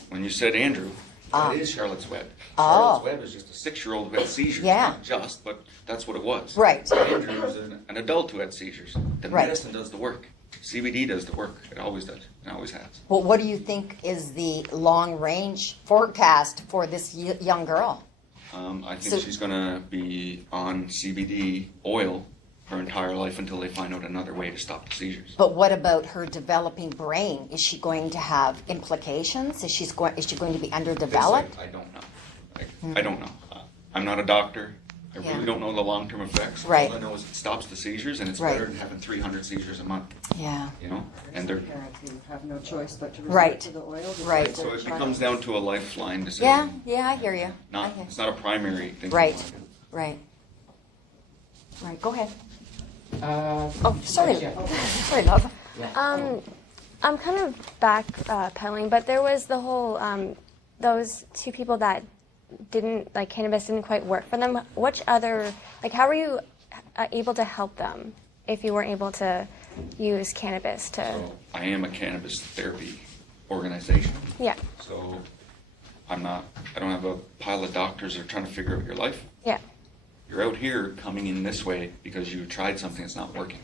When you said Andrew, it is Charlotte's Web. Oh. Charlotte's Web is just a 6-year-old who had seizures. Yeah. Not just, but that's what it was. Right. Andrew was an adult who had seizures. The Right. medicine does the work. CBD does the work. It always does. It always has. Well, what do you think is the long-range forecast for this young girl? I think So- she's gonna be on CBD oil her entire life until they find out another way to stop the seizures. But what about her developing brain? Is she going to have implications? Is she going to be underdeveloped? I don't know. I don't know. I'm not a doctor. I Yeah. really don't know the long-term effects. Right. All I know is it stops the seizures, and it's Right. better than having 300 seizures a month. Yeah. You know, and There's they're parents who have no choice but to Right. resort to the oil. because Right. so their it child- becomes down to a lifeline decision. Yeah, yeah, I hear you. Not it's not a primary thing. Right. you wanna do. Right. Right, go ahead. Uh, Oh, sorry. yeah. Sorry, love. I'm kind of backpedaling, but there was the whole those two people that didn't like cannabis didn't quite work for them. Which other how were you able to help them if you weren't able to use cannabis to? So I am a cannabis therapy organization. Yeah, So I don't have a pile of doctors that are trying to figure out your life. yeah, You're out here coming in this way because you tried something that's not working.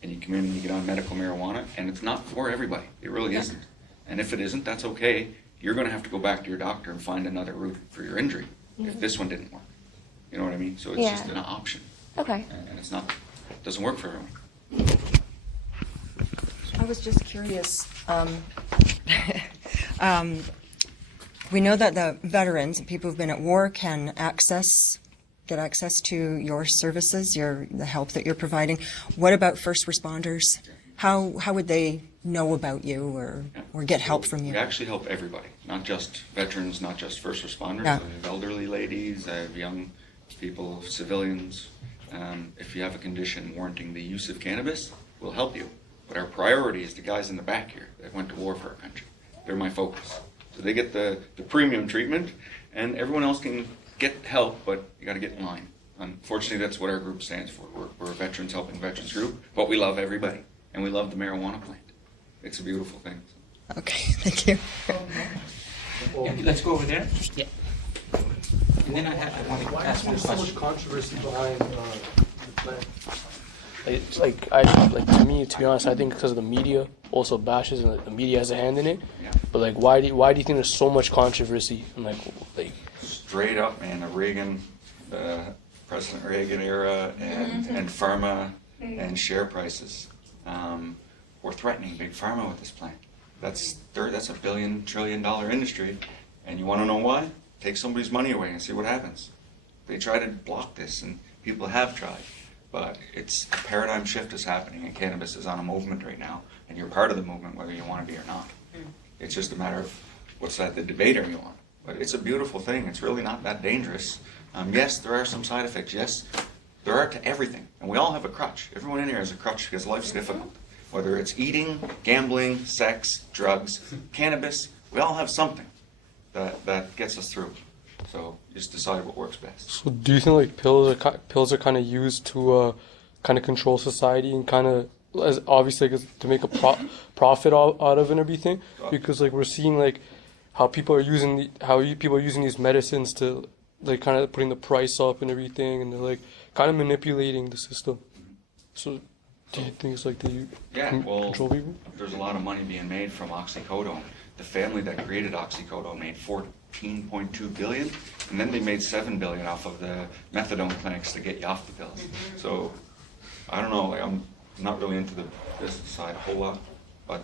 And you come in and you get on medical marijuana, and it's not for everybody. It really isn't. And if it isn't, that's okay. You're going to have to go back to your doctor and find another route for your injury if this one didn't work. You know what I mean? So it's Yeah. just an option. okay. And it's not, it doesn't work for everyone. I was just curious. We know that the veterans and people who've been at war can get access to your services, the help that you're providing. What about first responders? How would they know about you or get help from you? We actually help everybody, not just veterans, not just first responders. Yeah. I have elderly ladies, I have young people, civilians. If you have a condition warranting the use of cannabis, we'll help you. But our priority is the guys in the back here that went to war for our country. They're my focus. So they get the premium treatment, and everyone else can get help, but you got to get in line. Unfortunately, that's what our group stands for. We're a veterans helping veterans group, but we love everybody, and we love the marijuana plant. It's a beautiful thing. Okay, thank you. Yeah, let's go over there. Yeah. And then I want to ask one There's so much question. controversy behind the plan. It's to me, to be honest, I think because of the media also bashes and the media has a hand in it. Yeah. But why do you think there's so much controversy and Straight up, man, President Reagan era and pharma and share prices. We're threatening big pharma with this plan. That's a $1 trillion industry, and you want to know why? Take somebody's money away and see what happens. They try to block this, and people have tried, but it's a paradigm shift is happening, and cannabis is on a movement right now, and you're part of the movement whether you want to be or not. It's just a matter of the debate are you on? But it's a beautiful thing. It's really not that dangerous. Yes, there are some side effects. Yes, there are to everything, and we all have a crutch. Everyone in here has a crutch because life's difficult. Whether it's eating, gambling, sex, drugs, cannabis, we all have something that gets us through. So just decide what works best. So do you think pills are kind of used to kind of control society and kind of as obviously to make a profit out of it and everything? Because we're seeing how people are using these medicines to kind of putting the price up and everything, and they're kind of manipulating the system. So do you think it's they control people? There's a lot of money being made from oxycodone. The family that created oxycodone made $14.2 billion, and then they made $7 billion off of the methadone clinics to get you off the pills. So I don't know. I'm not really into the business side a whole lot, but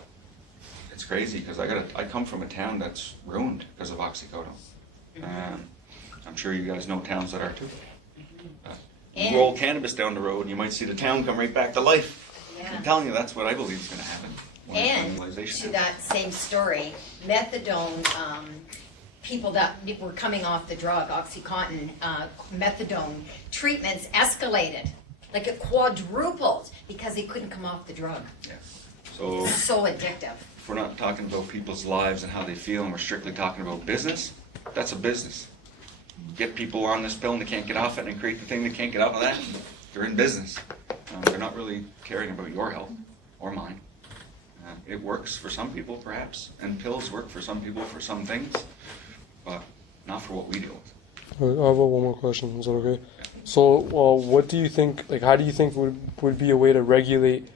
it's crazy because I come from a town that's ruined because of oxycodone. I'm sure you guys know towns that are too. You roll cannabis down the road, and you might see the town come right back to life. Yeah. I'm telling you, that's what I believe is going to happen. And Legalization to that same story, methadone, people that were coming off the drug, OxyContin, methadone treatments escalated. It quadrupled because they couldn't come off the drug. Yeah. So So addictive. if we're not talking about people's lives and how they feel, and we're strictly talking about business, that's a business. Get people on this pill and they can't get off it, and create the thing they can't get out of that. They're in business. They're not really caring about your health or mine. It works for some people, perhaps, and pills work for some people for some things, but not for what we deal with. I have one more question. Is that okay? So, what do you think? How do you think would be a way to regulate,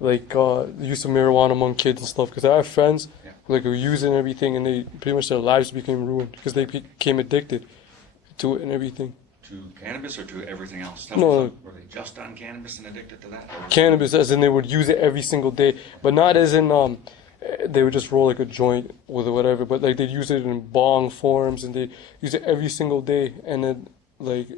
the use of marijuana among kids and stuff? Because I have friends who use it and everything, and they pretty much their lives became ruined because they became addicted to it and everything. To cannabis or to everything else? No. Were they just on cannabis and addicted to that? Or- Cannabis, as in they would use it every single day, but not as in they would just roll like a joint with it, whatever. But like they'd use it in bong forms, and they use it every single day, and then like,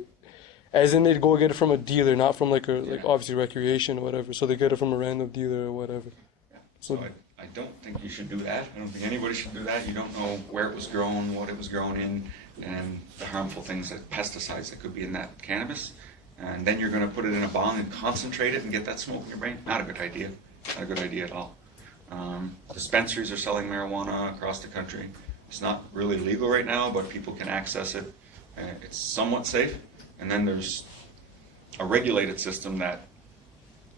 as in they'd go get it from a dealer, not from like obviously recreation or whatever. So they get it from a random dealer or whatever. Yeah. So I don't think you should do that. I don't think anybody should do that. You don't know where it was grown, what it was grown in, and the harmful things, like pesticides that could be in that cannabis. And then you're going to put it in a bong and concentrate it and get that smoke in your brain. Not a good idea. Not a good idea at all. Dispensaries are selling marijuana across the country. It's not really legal right now, but people can access it. It's somewhat safe. And then there's a regulated system that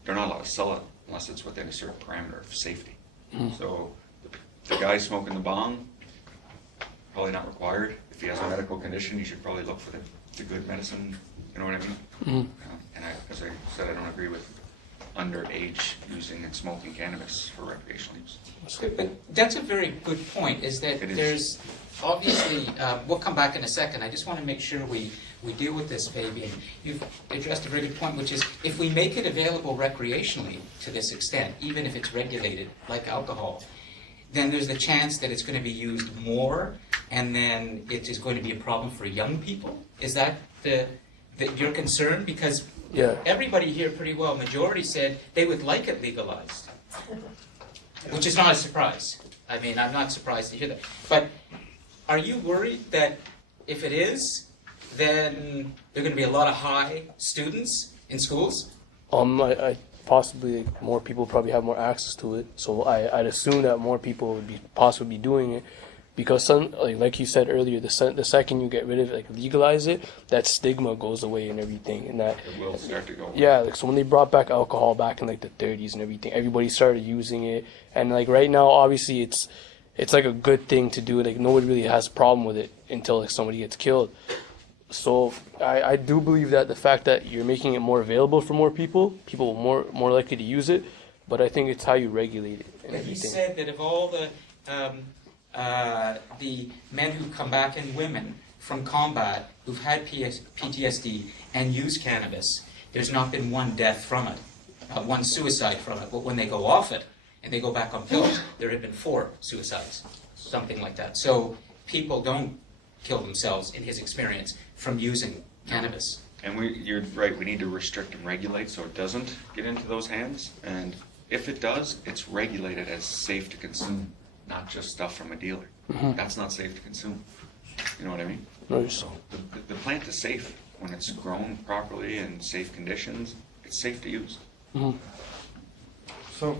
they're not allowed to sell it unless it's within a certain parameter of safety. So the guy smoking the bong, probably not required. If he has a medical condition, you should probably look for the good medicine. You know what I mean? And as I said, I don't agree with underage using and smoking cannabis for recreational use. But that's a very good point, is that there's obviously, we'll come back in a second. I just want to make sure we deal with this, Fabian. You've addressed a very good point, which is if we make it available recreationally to this extent, even if it's regulated like alcohol, then there's the chance that it's going to be used more, and then it is going to be a problem for young people. Is that your concern? Because everybody here pretty well, majority said they would like it legalized, which is not a surprise. I mean, I'm not surprised to hear that. But are you worried that if it is, then there are going to be a lot of high students in schools? I possibly more people probably have more access to it, so I'd assume that more people would be possibly doing it, because some, like you said earlier, the second you get rid of it, like legalize it, that stigma goes away and everything, and that it will start to go away. Yeah, like so when they brought back alcohol back in like the 30s and everything, everybody started using it, and like right now, obviously it's like a good thing to do. Like nobody really has a problem with it until like somebody gets killed. So I do believe that the fact that you're making it more available for more people are more likely to use it. But I think it's how you regulate it and But he everything. said that of all the men who come back and women from combat who've had PTSD and use cannabis, there's not been one death from it, one suicide from it. But when they go off it and they go back on pills, there have been 4 suicides, something like that. So people don't kill themselves, in his experience, from using cannabis. And you're right, we need to restrict and regulate so it doesn't get into those hands. And if it does, it's regulated as safe to consume, not just stuff from a dealer. That's not safe to consume. You know what I mean? Right. So the plant is safe when it's grown properly in safe conditions. It's safe to use. So,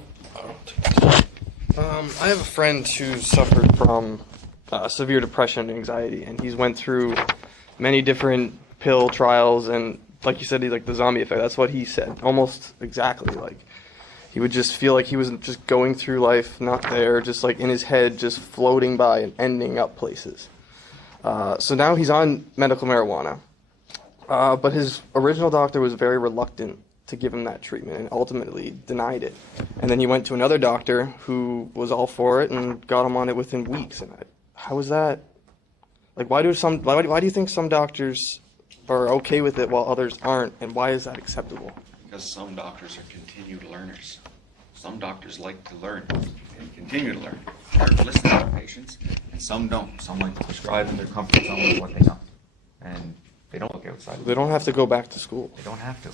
I have a friend who suffered from severe depression and anxiety, and he's went through many different pill trials, and like you said, he's like the zombie effect. That's what he said, almost exactly. Like he would just feel like he was just going through life, not there, just like in his head, just floating by and ending up places. So now he's on medical marijuana, but his original doctor was very reluctant to give him that treatment and ultimately denied it. And then he went to another doctor who was all for it and got him on it within weeks. And how is that? Like, why do you think some doctors are okay with it while others aren't, and why is that acceptable? Because some doctors are continued learners. Some doctors like to learn and continue to learn. They're listening to patients, and some don't. Some like to prescribe in their comfort zone with what they know. And they don't look outside. They don't have to go back to school. They don't have to.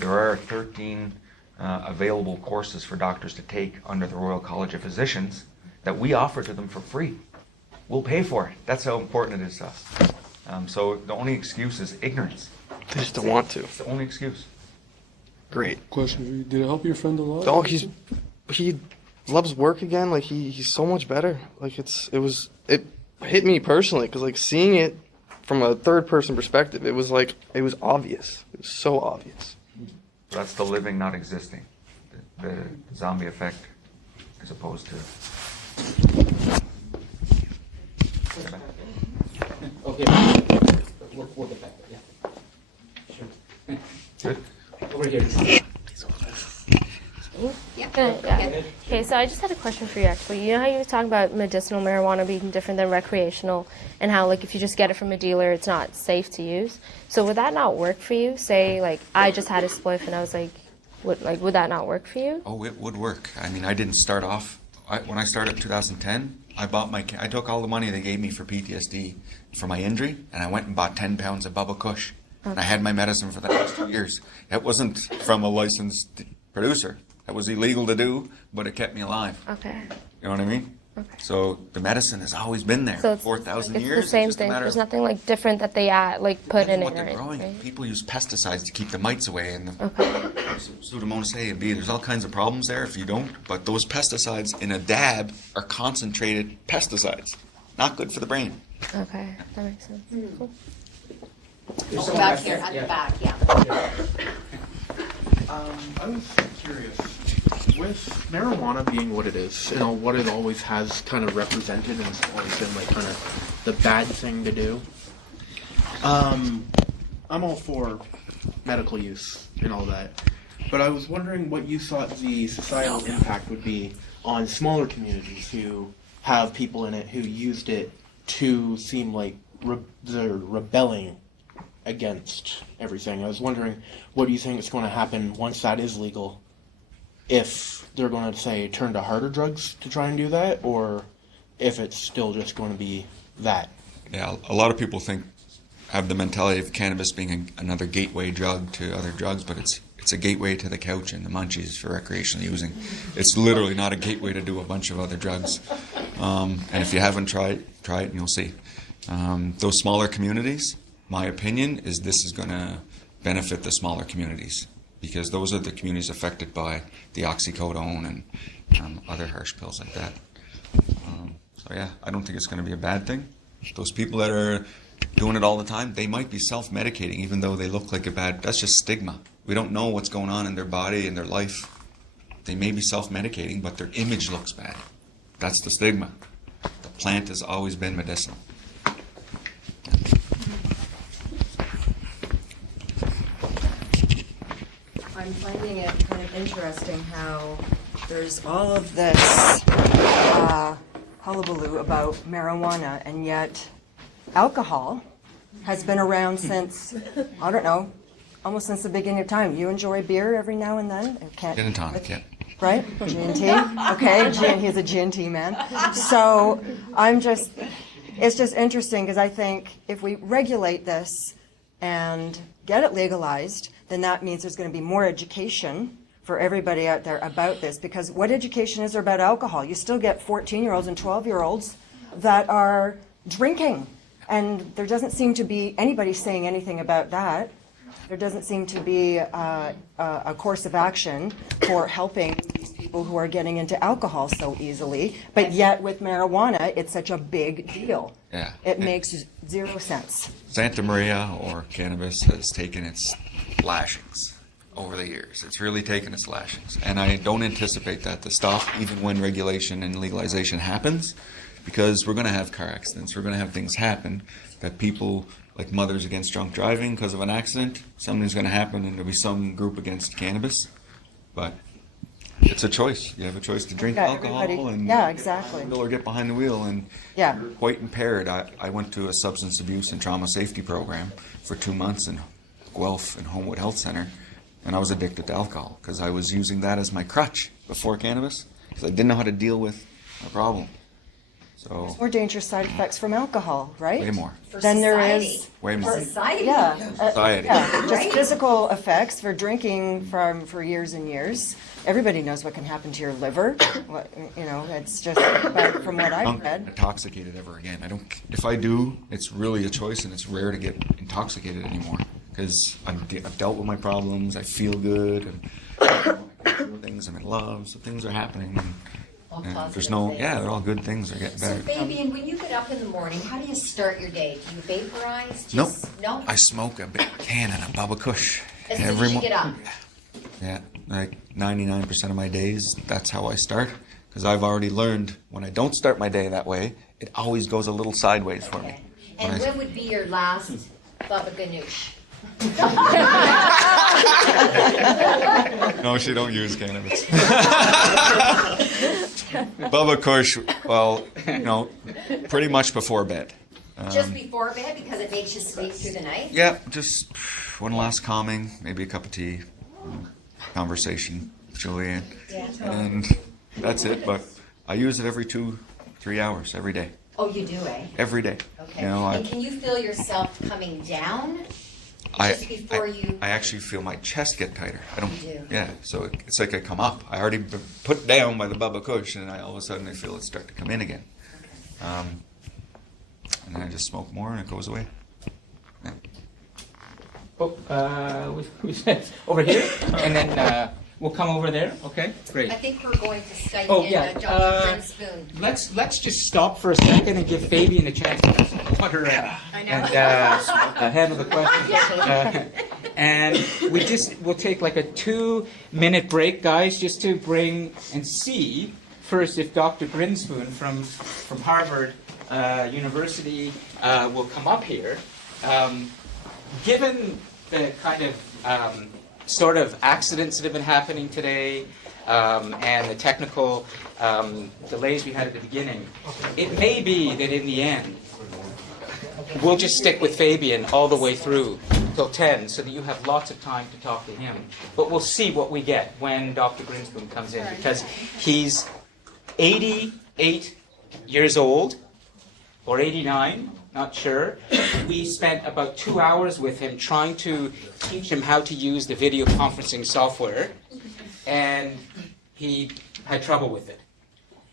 There are 13 available courses for doctors to take under the Royal College of Physicians that we offer to them for free. We'll pay for it. That's how important it is to us. So the only excuse is ignorance. They just don't want to. It's the only excuse. Great. Question for you: did it help your friend a lot? Oh, he loves work again. Like he's so much better. Like it hit me personally because like seeing it from a third person perspective, it was obvious. It was so obvious. That's the living, not existing. The zombie effect, as opposed to. Okay. We'll get back there, yeah. Sure. Good. Over here. Yeah. Yeah. Okay, so I just had a question for you actually. You know how you were talking about medicinal marijuana being different than recreational and how like if you just get it from a dealer it's not safe to use. So would that not work for you? Say like I just had a spliff and I was like, would that not work for you? Oh, it would work. I mean, I didn't start off. When I started in 2010, I took all the money they gave me for PTSD for my injury, and I went and bought 10 pounds of Bubba Kush. And I had my medicine for the next 2 years. It wasn't from a licensed producer. It was illegal to do, but it kept me alive. Okay. You know what I mean? Okay. So the medicine has always been there. So it's 4,000 it's years. the same just a thing. matter There's of nothing like different that they add, like put in it what or they're anything, growing. right? People use pesticides to keep the mites away, and the Okay. Pseudomonas A and B. There's all kinds of problems there if you don't. But those pesticides in a dab are concentrated pesticides. Not good for the brain. Okay, that makes sense. Cool. Oh, back here, at the back, yeah. I was curious, with marijuana being what it is, what it always has kind of represented and it's always been like kind of the bad thing to do. I'm all for medical use and all that, but I was wondering what you thought the societal impact would be on smaller communities who have people in it who used it to seem like they're rebelling against everything. I was wondering, what do you think is going to happen once that is legal? If they're going to, say, turn to harder drugs to try and do that, or if it's still just going to be that? Yeah, a lot of people have the mentality of cannabis being another gateway drug to other drugs, but it's a gateway to the couch and the munchies for recreational using. It's literally not a gateway to do a bunch of other drugs. And if you haven't tried it and you'll see. Those smaller communities, my opinion is this is going to benefit the smaller communities because those are the communities affected by the oxycodone and other harsh pills like that. So yeah, I don't think it's going to be a bad thing. Those people that are doing it all the time, they might be self-medicating even though they look like that's just stigma. We don't know what's going on in their body and their life. They may be self-medicating, but their image looks bad. That's the stigma. The plant has always been medicinal. I'm finding it kind of interesting how there's all of this hullabaloo about marijuana, and yet alcohol has been around since, I don't know, almost since the beginning of time. You enjoy beer every now and then? Gin and tonic, yeah. Right? G&T? Okay, he's a G&T man. So it's just interesting because I think if we regulate this and get it legalized, then that means there's going to be more education for everybody out there about this, because what education is there about alcohol? You still get 14-year-olds and 12-year-olds that are drinking, and there doesn't seem to be anybody saying anything about that. There doesn't seem to be a course of action for helping these people who are getting into alcohol so easily, but yet with marijuana, it's such a big deal. Yeah. It makes zero sense. Santa Maria or cannabis has taken its lashings over the years. It's really taken its lashings. And I don't anticipate that to stop even when regulation and legalization happens, because we're going to have car accidents. We're going to have things happen that people, like Mothers Against Drunk Driving, because of an accident, something's going to happen and there'll be some group against cannabis. But it's a choice. You have a choice to drink alcohol and exactly. or get behind the wheel. And Yeah. you're quite impaired. I went to a substance abuse and trauma safety program for 2 months in Guelph and Homewood Health Center, and I was addicted to alcohol because I was using that as my crutch before cannabis because I didn't know how to deal with my problem. So There's more dangerous side effects from alcohol, right? way more. Than there is Way more. Society. Yeah, Society. yeah, just Right? physical effects for drinking for years and years. Everybody knows what can happen to your liver. It's just but from what I I've don't get read. intoxicated ever again. If I do, it's really a choice, and it's rare to get intoxicated anymore because I've dealt with my problems. I feel good, and I can do things. I'm in love, so things are happening. All And positive there's no, things. yeah, they're all good things. They're getting So, better. Fabian, when you get up in the morning, how do you start your day? Do you vaporize? Nope. No? I smoke a big can and a Bubba Kush As soon as you get up. Yeah, like 99% of my days, that's how I start. Because I've already learned when I don't start my day that way, it always goes a little sideways for me. And when would be your last Baba Ganoush? No, she don't use cannabis. Bubba Kush, well, pretty much before bed. Just before bed because it makes you sleep through the night? Yeah, just one last calming, maybe a cup of tea, conversation, Julianne, and that's it. But I use it every 2-3 hours every day. Oh, you do, eh? Every day. Okay. And can you feel yourself coming down just before you? I actually feel my chest get tighter. I don't. You do? Yeah, so it's like I come up. I already been put down by the Bubba Kush, and all of a sudden I feel it start to come in again. And then I just smoke more, and it goes away. Yeah. Oh, we said over here, and then we'll come over there. Okay, great. I think we're going to Skype Oh, in yeah, Dr. Grinspoon. Let's just stop for a second and give Fabian a chance to have some water I know. and handle the questions. And we'll take like a 2-minute break, guys, just to bring and see first if Dr. Grinspoon from Harvard University will come up here. Given the kind of sort of accidents that have been happening today and the technical delays we had at the beginning, it may be that in the end we'll just stick with Fabian all the way through till 10 so that you have lots of time to talk to him. But we'll see what we get when Dr. Grinspoon comes in, because he's 88 years old, or 89, not sure. We spent about 2 hours with him trying to teach him how to use the video conferencing software, and he had trouble with it.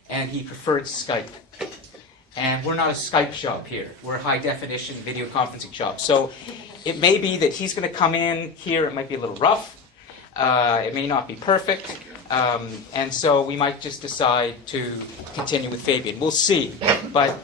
And he preferred Skype. And we're not a Skype shop here. We're a high-definition video conferencing shop. So it may be that he's going to come in here. It might be a little rough. It may not be perfect. And so we might just decide to continue with Fabian. We'll see. But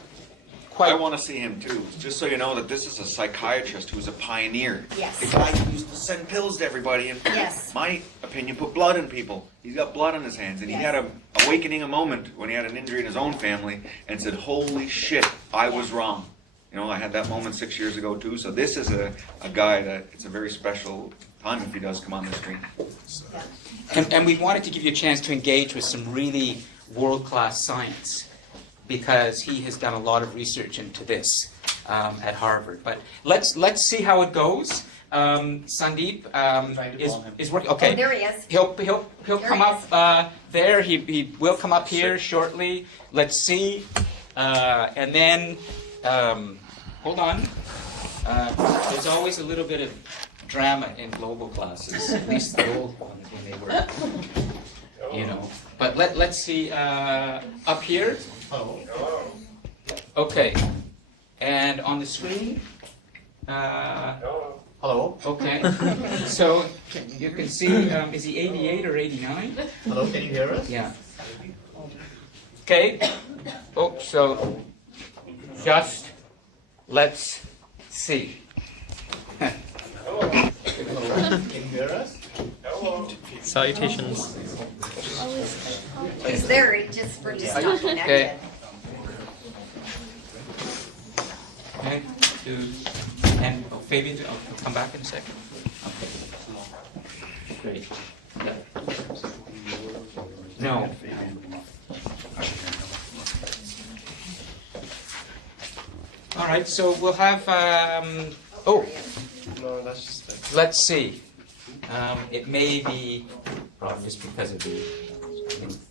I want to see him too, just so you know that this is a psychiatrist who's a pioneer. Yes. The guy who used to send pills to everybody and, Yes. my opinion, put blood in people. He's got blood on his hands, and he had a awakening a moment when he had an injury in his own family and said, holy shit, I was wrong. I had that moment 6 years ago too, so this is a guy that it's a very special time if he does come on the screen. And we wanted to give you a chance to engage with some really world-class science, because he has done a lot of research into this at Harvard. But let's see how it goes. Sandeep is working. Okay. Oh, there he is. He'll come up there. He will come up here shortly. Let's see. And then hold on. There's always a little bit of drama in global classes, at least the old ones when they were, But let's see up here. Hello. Okay, and on the screen. Hello. Okay, so you can see. Is he 88 or 89? Hello, can you hear us? Yeah. Okay. Oh, so just let's see. Hello. Can you hear us? Hello. Salutations. He's there, we're just not connected. Okay. Okay. And Fabian, I'll come back in a second. Okay. Great. Yeah. No. All right. So we'll have. No, that's just. Let's see. It may be just because of the.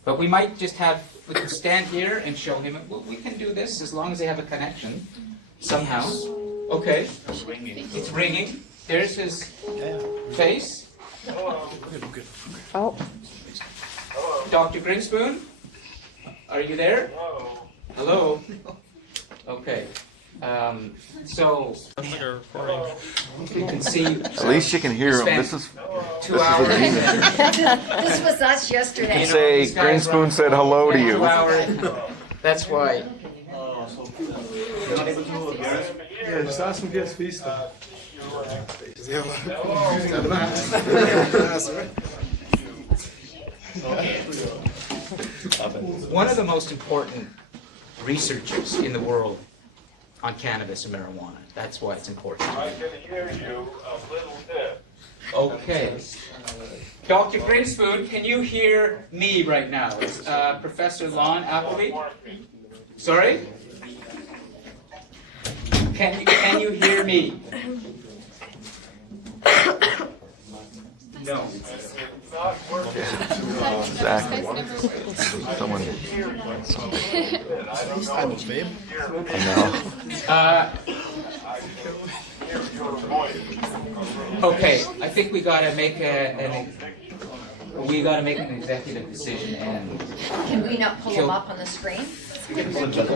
But we might just have. We can stand here and show him. Well, we can do this as long as they have a connection somehow. Okay. It's ringing. There's his face. Oh. Dr. Grinspoon, are you there? Hello. Okay. So you can see. At least you can hear him. This is 2 hours. This was us yesterday. say Grinspoon said hello to you. 2 hours. That's why. You're not able to hear us? Yeah, just ask him to get space. One of the most important researchers in the world on cannabis and marijuana. That's why it's important. I can hear you a little bit. Okay. Dr. Grinspoon, can you hear me right now? It's Professor Lon Appleby. Sorry? Can you hear me? No. Someone. Okay, I think we got to make an executive decision and Can we not pull them up on the screen?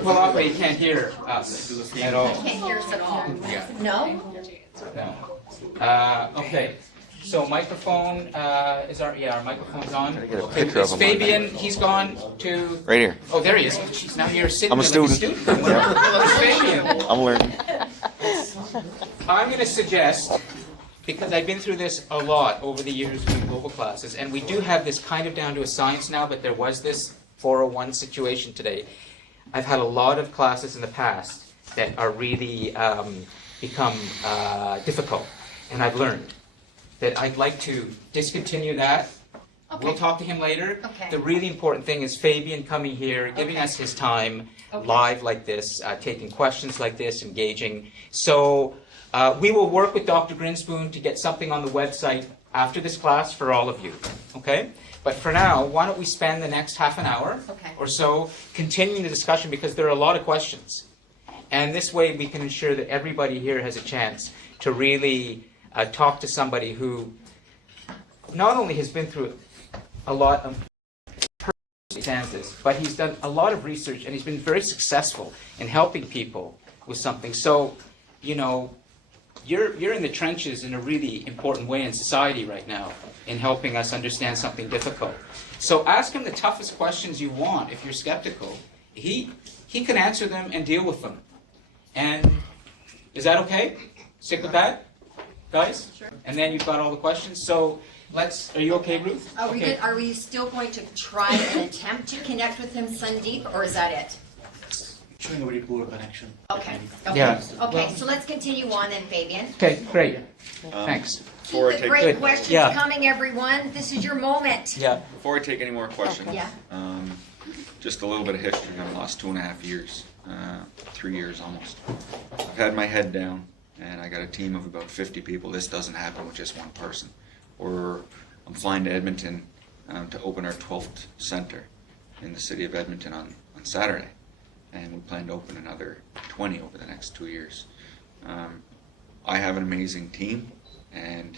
pull up, but you can't hear us at all. Can't hear us at all? Yeah. No? No. Okay. So microphone our microphone's on. Gotta get a Okay, picture of is him. Fabian, he's gone to. Right here. Oh, there he is. She's now here sitting. I'm a there like student. Hello, Fabian. I'm learning. I'm going to suggest, because I've been through this a lot over the years with global classes, and we do have this kind of down to a science now, but there was this 401 situation today. I've had a lot of classes in the past that are really become difficult, and I've learned that I'd like to discontinue that. Okay. We'll talk to him later. Okay. The really important thing is Fabian coming here, giving us his time, live like this, taking questions like this, engaging. So we will work with Dr. Grinspoon to get something on the website after this class for all of you, okay? But for now, why don't we spend the next half an hour or so continuing the discussion, because there are a lot of questions. And this way we can ensure that everybody here has a chance to really talk to somebody who not only has been through a lot of understands this, but he's done a lot of research and he's been very successful in helping people with something. So, you know, you're in the trenches in a really important way in society right now in helping us understand something difficult. So ask him the toughest questions you want if you're skeptical. He can answer them and deal with them. And is that okay? Stick with that, guys? Sure. And then you've got all the questions. So are you okay, Ruth? Are we Okay. good? Are we still going to try and attempt to connect with him, Sandeep, or is that it? Showing a very poor connection. Okay. Okay. Yeah. Okay, so let's continue on then, Fabian. Okay, great. Thanks. Keep the great questions Yeah. coming, everyone. This is your moment. Yeah. Before I take any more questions, Yeah. just a little bit of history on the last 2.5 years, 3 years almost. I've had my head down, and I got a team of about 50 people. This doesn't happen with just one person. I'm flying to Edmonton to open our 12th center in the city of Edmonton on Saturday, and we plan to open another 20 over the next 2 years. I have an amazing team, and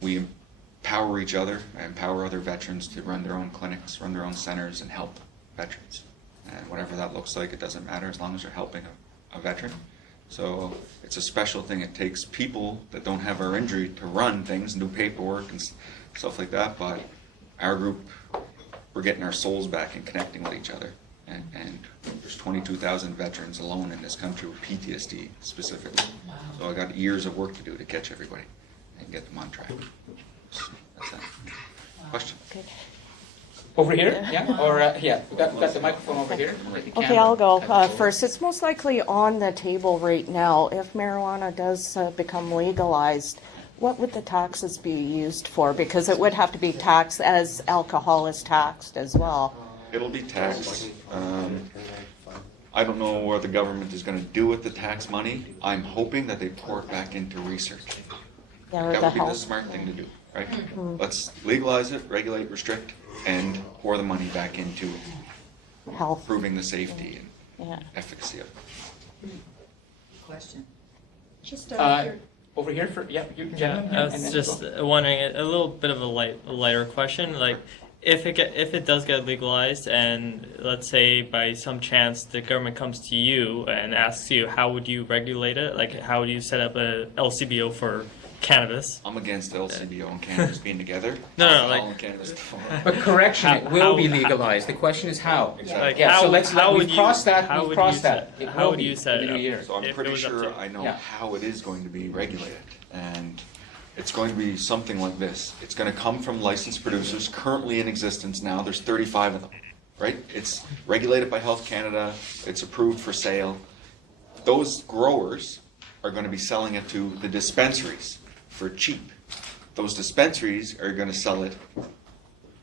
we empower each other. I empower other veterans to run their own clinics, run their own centers, and help veterans. And whatever that looks like, it doesn't matter as long as they're helping a veteran. So it's a special thing. It takes people that don't have our injury to run things and do paperwork and stuff like that. But our group, we're getting our souls back and connecting with each other. And there's 22,000 veterans alone in this country with PTSD specifically. So I got years of work to do to catch everybody and get them on track. So that's that. Question? Over here? Yeah? Or, yeah, we got the microphone over here. Okay, I'll go first. It's most likely on the table right now. If marijuana does become legalized, what would the taxes be used for? Because it would have to be taxed as alcohol is taxed as well. It'll be taxed. I don't know what the government is going to do with the tax money. I'm hoping that they pour it back into research. Yeah, That the would be the health. smart thing to do, right? Mhm. Let's legalize it, regulate, restrict, and pour the money back into health, proving the safety and Yeah. efficacy of it. Question. Just over here for you, Jenna. I was just wondering a little bit of a lighter question, like if it does get legalized, and let's say by some chance the government comes to you and asks you, how would you regulate it? Like, how would you set up a LCBO for cannabis? I'm against LCBO and cannabis being together. No, Alcohol and cannabis. But correction, it will be legalized. The question is how. Exactly. Yeah, so how we've would you- crossed that. how We've would crossed you that. set- It how will would be you set in it the new up? year. So I'm If it pretty was up sure to- I know Yeah. how it is going to be regulated. And it's going to be something like this. It's going to come from licensed producers currently in existence now. There's 35 of them, right? It's regulated by Health Canada. It's approved for sale. Those growers are going to be selling it to the dispensaries for cheap. Those dispensaries are going to sell it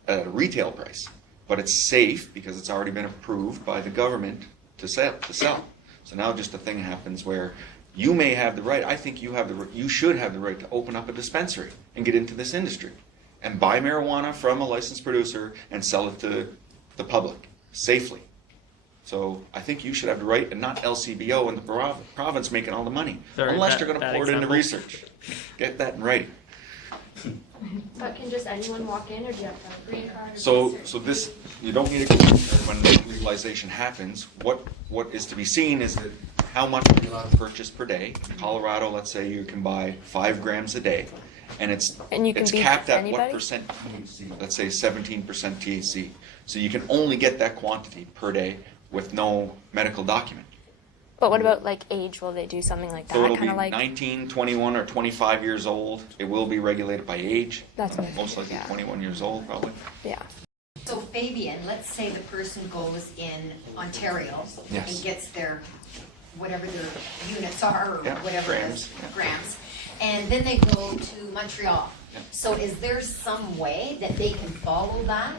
at a retail price, but it's safe because it's already been approved by the government to sell. So now just a thing happens where you may have the right, I think you should have the right to open up a dispensary and get into this industry and buy marijuana from a licensed producer and sell it to the public safely. So I think you should have the right, and not LCBO and the province making all the money, Sorry, unless that- they're going to that pour it into example. research. Get that in writing. But can just anyone walk in, or do you have to have a green card? So this, you don't need to, when legalization happens, what is to be seen is that how much are you allowed to purchase per day? In Colorado, let's say you can buy 5 grams a day, and it's And you can be capped at anybody? what percent THC? Let's say 17% THC. So you can only get that quantity per day with no medical document. But what about like age? Will they do something like that? So it'll be Kind of like 19, 21, or 25 years old. It will be regulated by age. That's what I most likely yeah. 21 years old, probably. yeah. So Fabian, let's say the person goes in Ontario Yes. and gets their, whatever their units are, or Yeah, whatever it grams, is, yeah. grams, and then they go to Montreal. Yeah. So is there some way that they can follow that?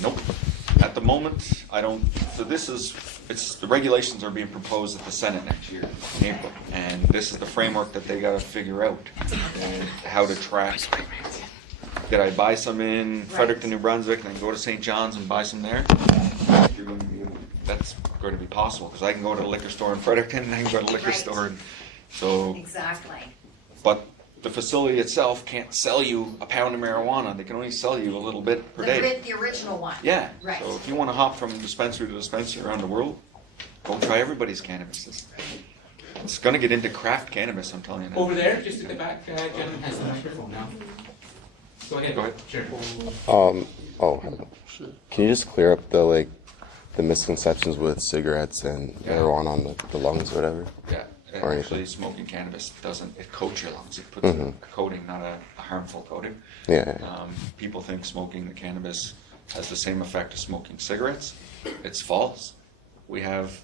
Nope. At the moment, I don't, so the regulations are being proposed at the Senate next year, in April. And this is the framework that they gotta figure out, and how to track. Did I buy some in Fredericton, New Brunswick, and then go to St. John's and buy some there? That's going to be possible, because I can go to a liquor store in Fredericton, and I can go to a liquor Right. store, so, Exactly. but the facility itself can't sell you a pound of marijuana. They can only sell you a little bit per day. The original one. Yeah. Right. So if you want to hop from dispensary to dispensary around the world, go try everybody's cannabis. It's going to get into craft cannabis, I'm telling you now. Over there, just at the back, gentleman has the microphone now. Go ahead. Go ahead. Sure. Can you just clear up the misconceptions with cigarettes and marijuana on the lungs or whatever? Yeah. Or Actually, anything? smoking cannabis it coats your lungs. It puts Mhm. a coating, not a harmful coating. Yeah. People think smoking the cannabis has the same effect as smoking cigarettes. It's false. We have,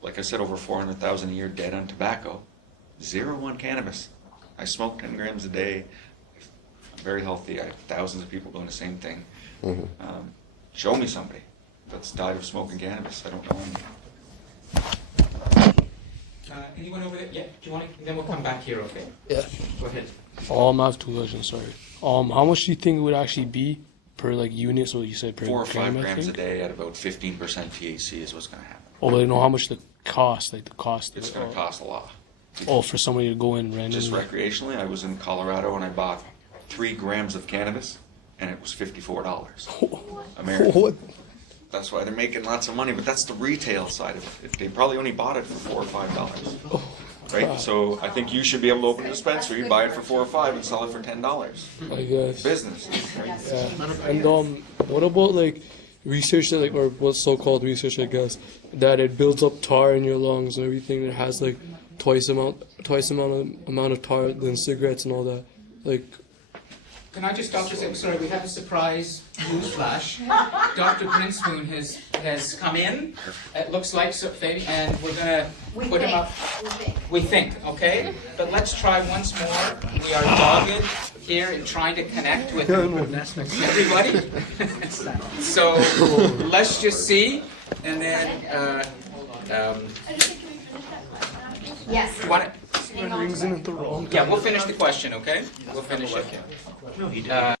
like I said, over 400,000 a year dead on tobacco. 0 on cannabis. I smoke 10 grams a day. I'm very healthy. I have thousands of people doing the same thing. Mhm. Show me somebody that's died of smoking cannabis. I don't know any. Anyone over there? Yeah, do you want to, then we'll come back here, okay? Yeah. Go ahead. I have two questions. Sorry. How much do you think it would actually be per unit? So you said per 4 or 5 gram, I grams a think? day at about 15% THC is what's going to happen. Oh, but I know how much the cost, the cost. It's going to cost a lot. Oh, for somebody to go in randomly. Just recreationally, I was in Colorado and I bought 3 grams of cannabis, and it was $54 American. What? That's why they're making lots of money, but that's the retail side of it. They probably only bought it for $4 or $5, right? So I think you should be able to open a dispensary, buy it for $4 or $5, and sell it for $10. I guess. Business, right? Yeah. And what about research that or what's so-called research, I guess, that it builds up tar in your lungs and everything that has twice amount of tar than cigarettes and all that. Can I just stop to say, sorry, we have a surprise news flash. Dr. Grinspoon has come in, it looks like, and we're gonna put him up. We think, okay? But let's try once more. We are dogged here in trying to connect with everybody. So let's just see, and then, Yes. you want it? Rings in at the wrong Yeah, we'll finish the question, okay? We'll finish it. No, he did.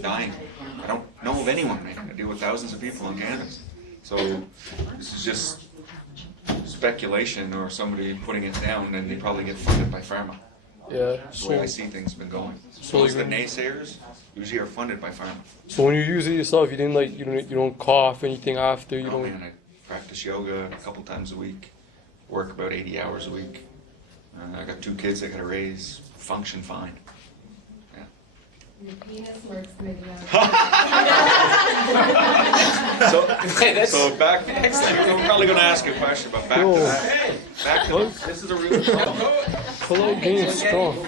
dying. I don't know of anyone. I deal with thousands of people on cannabis. So this is just speculation or somebody putting it down, and they probably get funded by pharma. Yeah. That's the way I see things have been going. So Those the you're- naysayers usually are funded by pharma. So when you use it yourself, you didn't like you don't cough anything after you Oh don't. man, I practice yoga a couple times a week, work about 80 hours a week. I got 2 kids I gotta raise, function fine. Yeah. Your penis works good enough. So back, I'm probably gonna ask a question, but back to that. Back to this is a real problem. Pull-out pain is strong.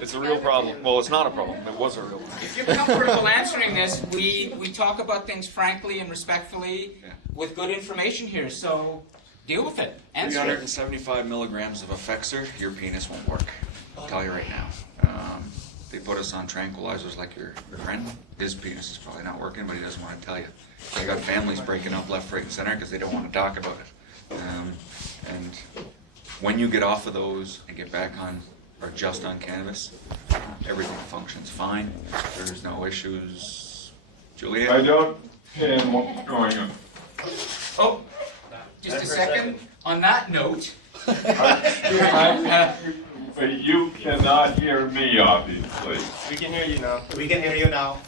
It's a real problem. Well, it's not a problem. It was a real problem. If you're comfortable answering this, we talk about things frankly and respectfully with good information here, so deal with it. Answer it. 375 milligrams of Effexor, your penis won't work. I'll tell you right now. They put us on tranquilizers like your friend. His penis is probably not working, but he doesn't want to tell you. They got families breaking up left, right, and center because they don't want to talk about it. And when you get off of those and get back on, or just on cannabis, everything functions fine. There's no issues. Juliet? I don't understand what's going on. Oh, just a second. On that note, You cannot hear me, obviously. We can hear you now. We can hear you now.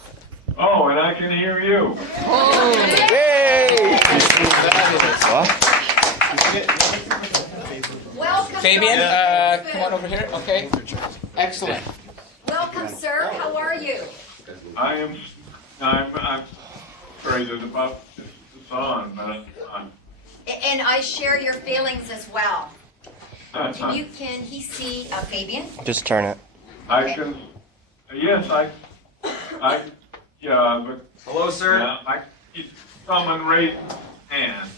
Oh, and I can hear you. Welcome, Fabian, Dr. come on over here. Okay. Excellent. Welcome, sir. How are you? I'm frustrated about this on, but And I share your feelings as well. Can he see Fabian? Just turn it. I can, yes, yeah, but. Hello, sir. I someone raise hand.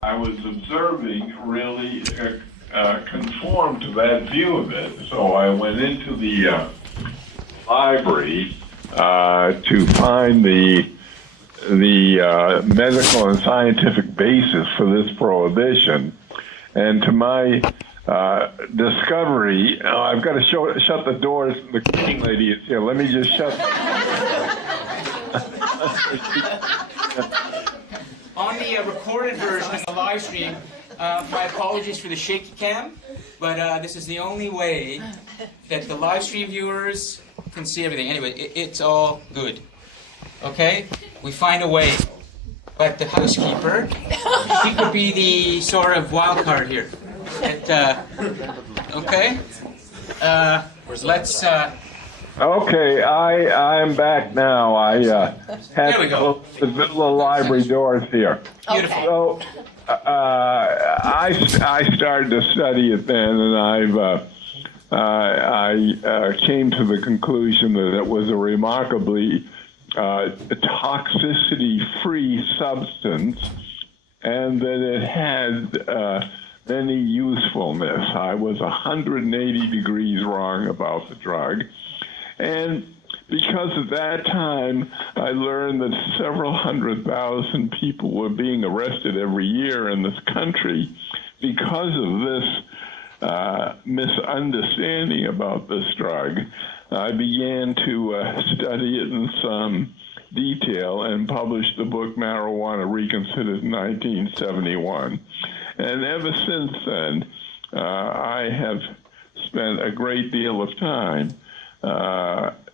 I was observing really conformed to that view of it. So I went into the library to find the medical and scientific basis for this prohibition. And to my discovery, I've got to shut the doors. The cleaning lady is here. Let me just shut. On the recorded version of the live stream, my apologies for the shaky cam, but this is the only way that the live stream viewers can see everything. Anyway, it's all good. Okay? We find a way. But the housekeeper, she could be the sort of wild card here. Okay? Let's... Okay, I'm back now. I had to close the little library doors here. Beautiful. So I started to study it then, and I came to the conclusion that it was a remarkably toxicity-free substance, and that it had many usefulness. I was 180 degrees wrong about the drug. And because at that time I learned that several 100,000 people were being arrested every year in this country because of this misunderstanding about this drug, I began to study it in some detail and published the book Marijuana Reconsidered in 1971. And ever since then, I have spent a great deal of time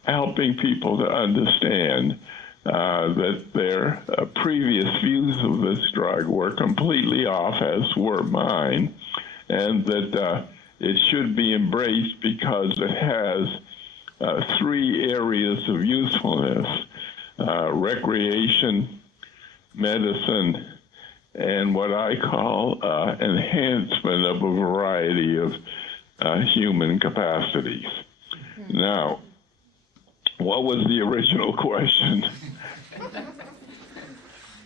helping people to understand that their previous views of this drug were completely off, as were mine, and that it should be embraced because it has 3 areas of usefulness: recreation, medicine, and what I call enhancement of a variety of human capacities. Now, what was the original question?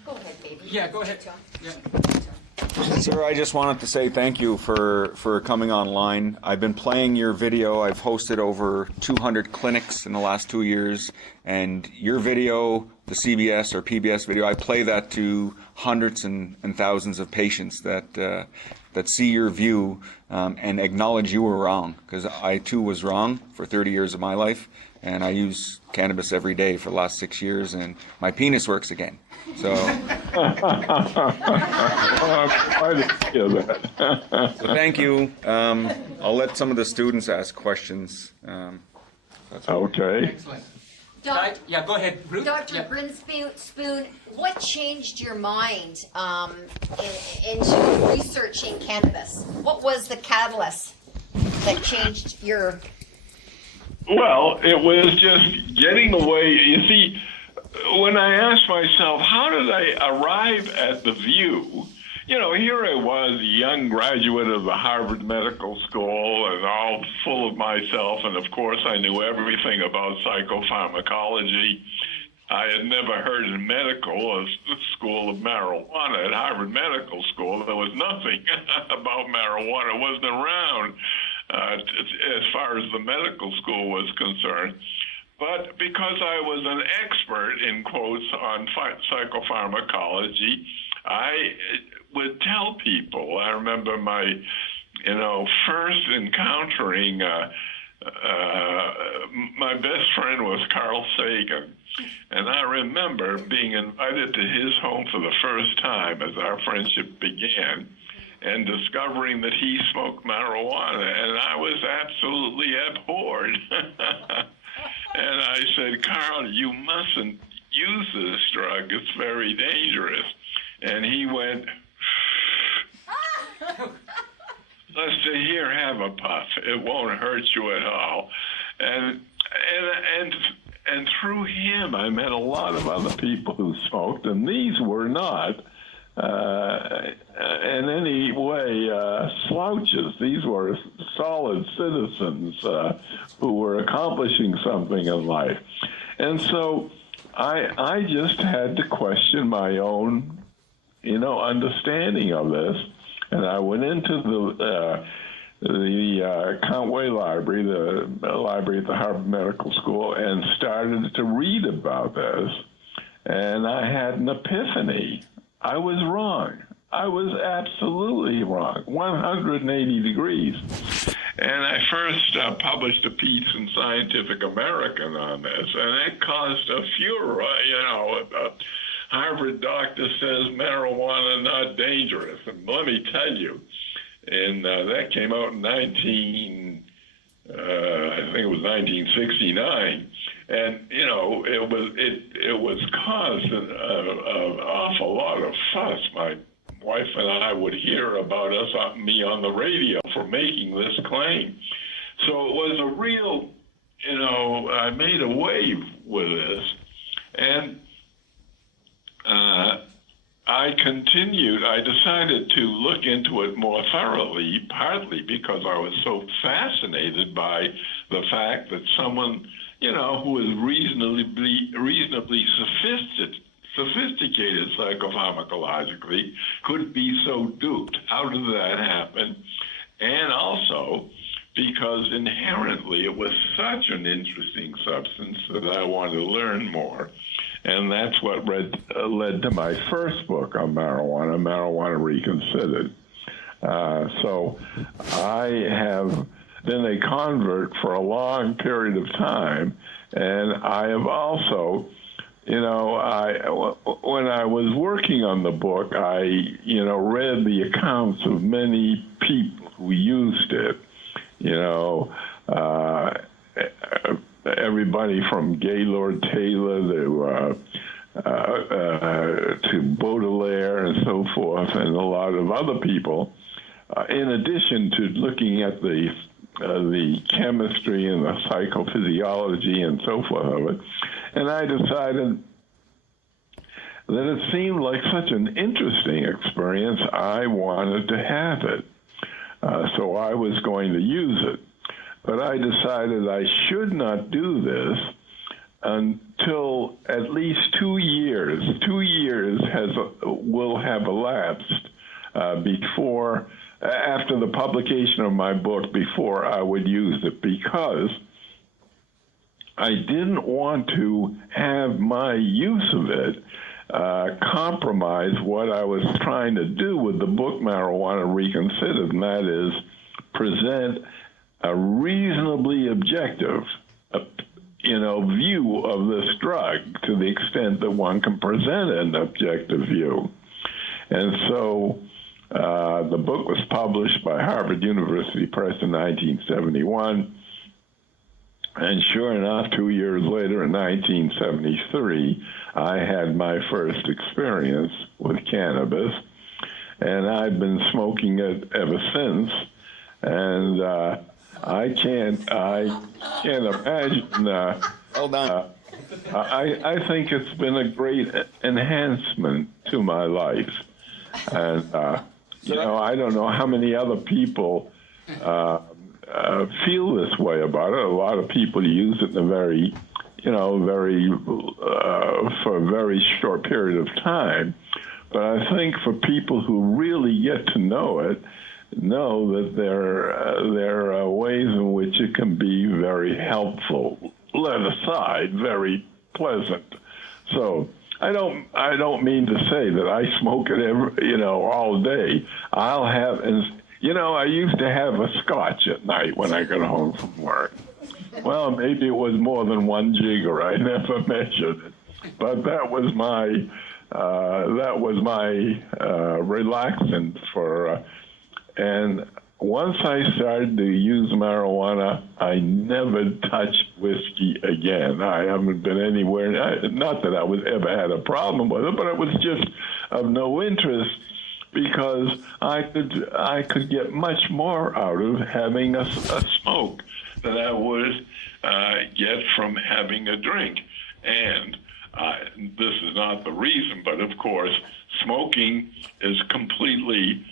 Go ahead, baby. Yeah, go ahead. Yeah. Sir, I just wanted to say thank you for coming online. I've been playing your video. I've hosted over 200 clinics in the last 2 years, and your video, the CBS or PBS video, I play that to hundreds and thousands of patients that see your view and acknowledge you were wrong, because I too was wrong for 30 years of my life, and I use cannabis every day for the last 6 years, and my penis works again. So, so thank you. I'll let some of the students ask questions. Okay. Excellent. Yeah, go ahead, Ruth. Dr. Yeah. Grinspoon, what changed your mind into researching cannabis? What was the catalyst that changed your... Well, it was just getting away. You see, when I asked myself, how did I arrive at the view? You know, here I was, a young graduate of the Harvard Medical School, and all full of myself, and of course I knew everything about psychopharmacology. I had never heard in medical, a school of marijuana at Harvard Medical School. There was nothing about marijuana. It wasn't around as far as the medical school was concerned. But because I was an expert, in quotes, on psychopharmacology, I would tell people. I remember my, first encountering, my best friend was Carl Sagan. And I remember being invited to his home for the first time as our friendship began, and discovering that he smoked marijuana, and I was absolutely abhorred. And I said, Carl, you mustn't use this drug. It's very dangerous. And he went, Lester, here, have a puff. It won't hurt you at all. And through him, I met a lot of other people who smoked, and these were not in any way slouches. These were solid citizens who were accomplishing something in life. And so I just had to question my own, understanding of this. And I went into the Count-Way Library, the library at the Harvard Medical School, and started to read about this. And I had an epiphany. I was wrong. I was absolutely wrong, 180 degrees. And I first published a piece in Scientific American on this, and it caused a furor. A Harvard doctor says marijuana not dangerous. And let me tell you, and that came out in I think it was 1969. And it was caused an awful lot of fuss. My wife and I would hear about me on the radio for making this claim. So it was a real, I made a wave with this, and I continued. I decided to look into it more thoroughly, partly because I was so fascinated by the fact that someone, who is reasonably sophisticated psychopharmacologically could be so duped. How did that happen? And also because inherently it was such an interesting substance that I wanted to learn more. And that's what led to my first book on Marijuana Reconsidered. So I have been a convert for a long period of time, and I have also, when I was working on the book, I, read the accounts of many people who used it, everybody from Gaylord Taylor to Baudelaire and so forth, and a lot of other people, in addition to looking at the chemistry and the psychophysiology and so forth of it. And I decided that it seemed like such an interesting experience, I wanted to have it. So I was going to use it. But I decided I should not do this until at least 2 years. 2 years will have elapsed after the publication of my book, before I would use it, because I didn't want to have my use of it compromise what I was trying to do with the book Marijuana Reconsidered, and that is present a reasonably objective view of this drug, to the extent that one can present an objective view. And so the book was published by Harvard University Press in 1971. And sure enough, 2 years later, in 1973, I had my first experience with cannabis. And I've been smoking it ever since. And I can't imagine. Hold on. I think it's been a great enhancement to my life. And, I don't know how many other people feel this way about it. A lot of people use it in a for a very short period of time. But I think for people who really get to know it, know that there are ways in which it can be very helpful, let aside very pleasant. So I don't mean to say that I smoke it all day. I'll have, I used to have a scotch at night when I got home from work. Well, maybe it was more than 1 jigger. I never measured it, but that was my relaxant for. And once I started to use marijuana, I never touched whiskey again. I haven't been anywhere. Not that I ever had a problem with it, but it was just of no interest, because I could get much more out of having a smoke than I would get from having a drink. And this is not the reason, but of course, smoking is completely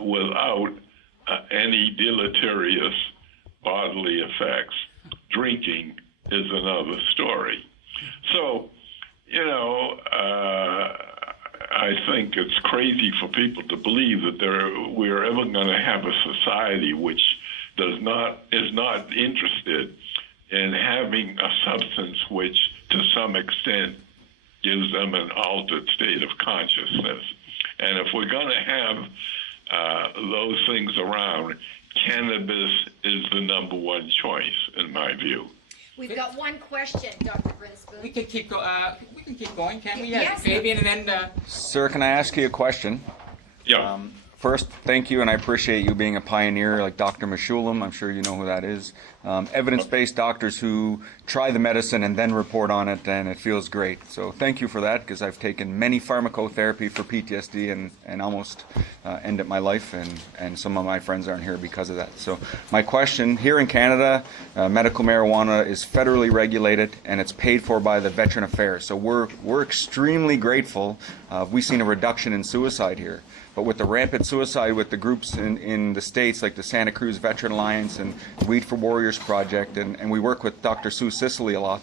without any deleterious bodily effects. Drinking is another story. So, I think it's crazy for people to believe that we're ever going to have a society which is not interested in having a substance which, to some extent, gives them an altered state of consciousness. And if we're going to have those things around, cannabis is the number one choice, in my view. We've got one question, Dr. Grinspoon. We can keep going, can't we? Yes. Fabian, and then. Sir, can I ask you a question? Yeah. First, thank you, and I appreciate you being a pioneer like Dr. Meshulam. I'm sure you know who that is. Evidence-based doctors who try the medicine and then report on it, and it feels great. So thank you for that, because I've taken many pharmacotherapy for PTSD and almost ended my life, and some of my friends aren't here because of that. So my question, here in Canada, medical marijuana is federally regulated, and it's paid for by the Veteran Affairs. So we're extremely grateful. We've seen a reduction in suicide here. But with the rampant suicide with the groups in the States, like the Santa Cruz Veteran Alliance and Weed for Warriors Project, and we work with Dr. Sue Sicily a lot,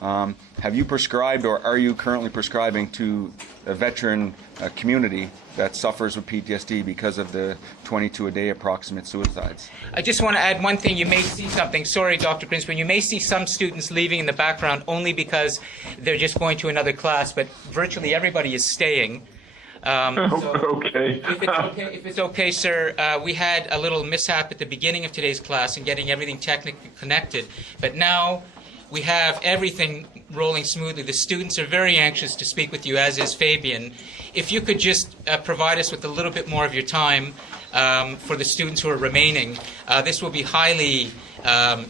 have you prescribed, or are you currently prescribing to a veteran community that suffers with PTSD because of the 22 a day approximate suicides? I just want to add one thing. You may see something. Sorry, Dr. Grinspoon. You may see some students leaving in the background only because they're just going to another class, but virtually everybody is staying. Okay. If it's okay, sir, we had a little mishap at the beginning of today's class in getting everything technically connected, but now we have everything rolling smoothly. The students are very anxious to speak with you, as is Fabian. If you could just provide us with a little bit more of your time, for the students who are remaining, this will be highly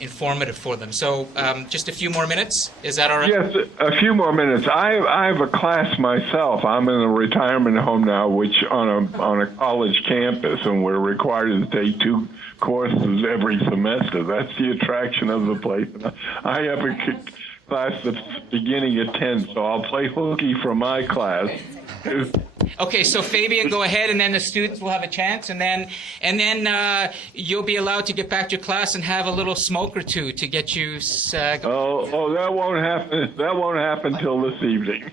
informative for them. So just a few more minutes. Is that all right? Yes, a few more minutes. I have a class myself. I'm in a retirement home now, which on a college campus, and we're required to take 2 courses every semester. That's the attraction of the place. I have a class that's beginning at 10, so I'll play hooky for my class. Okay, so Fabian, go ahead, and then the students will have a chance, and then you'll be allowed to get back to your class and have a little smoke or two to get you. Oh, that won't happen. That won't happen till this evening.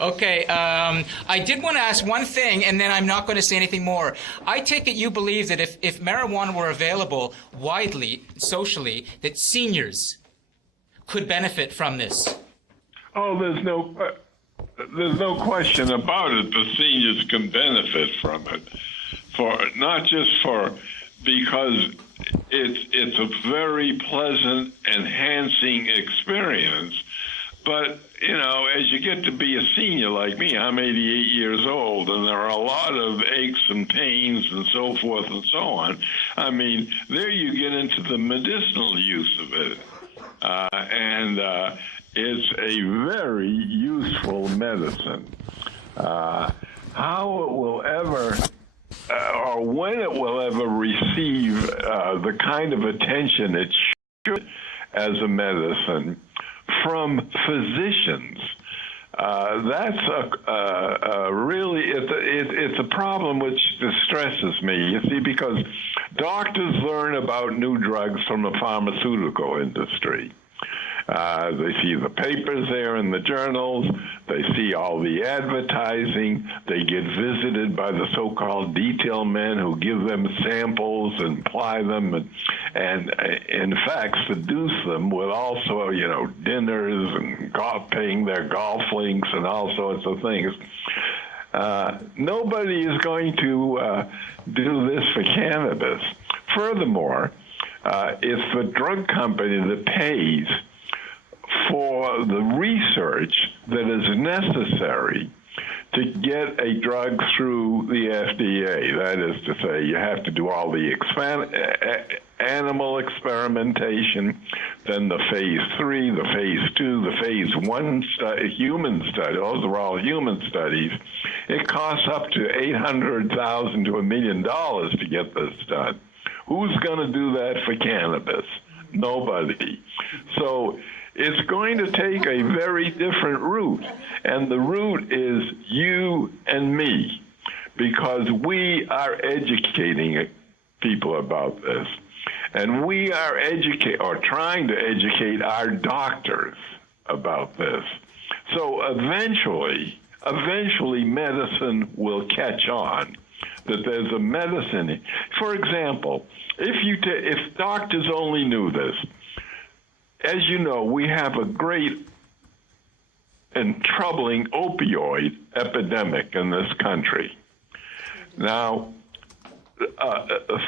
Okay, I did want to ask one thing, and then I'm not going to say anything more. I take it you believe that if marijuana were available widely, socially, that seniors could benefit from this. Oh, there's no question about it. The seniors can benefit from it, because it's a very pleasant, enhancing experience. But as you get to be a senior like me, I'm 88 years old, and there are a lot of aches and pains and so forth and so on. I mean, there you get into the medicinal use of it, and it's a very useful medicine. How it will ever, or when it will ever receive the kind of attention it should as a medicine from physicians, that's really, it's a problem which distresses me, you see, because doctors learn about new drugs from the pharmaceutical industry. They see the papers there in the journals. They see all the advertising. They get visited by the so-called detail men who give them samples and ply them and in fact, seduce them with also, dinners and paying their golf links and all sorts of things. Nobody is going to do this for cannabis. Furthermore, it's the drug company that pays for the research that is necessary to get a drug through the FDA. That is to say, you have to do all the animal experimentation, then the phase 3, the phase 2, the phase 1 human study. Those are all human studies. It costs up to $800,000 to $1 million to get this done. Who's going to do that for cannabis? Nobody. So it's going to take a very different route, and the route is you and me, because we are educating people about this, and we are trying to educate our doctors about this. So eventually medicine will catch on, that there's a medicine. For example, if doctors only knew this, as you know, we have a great and troubling opioid epidemic in this country. Now,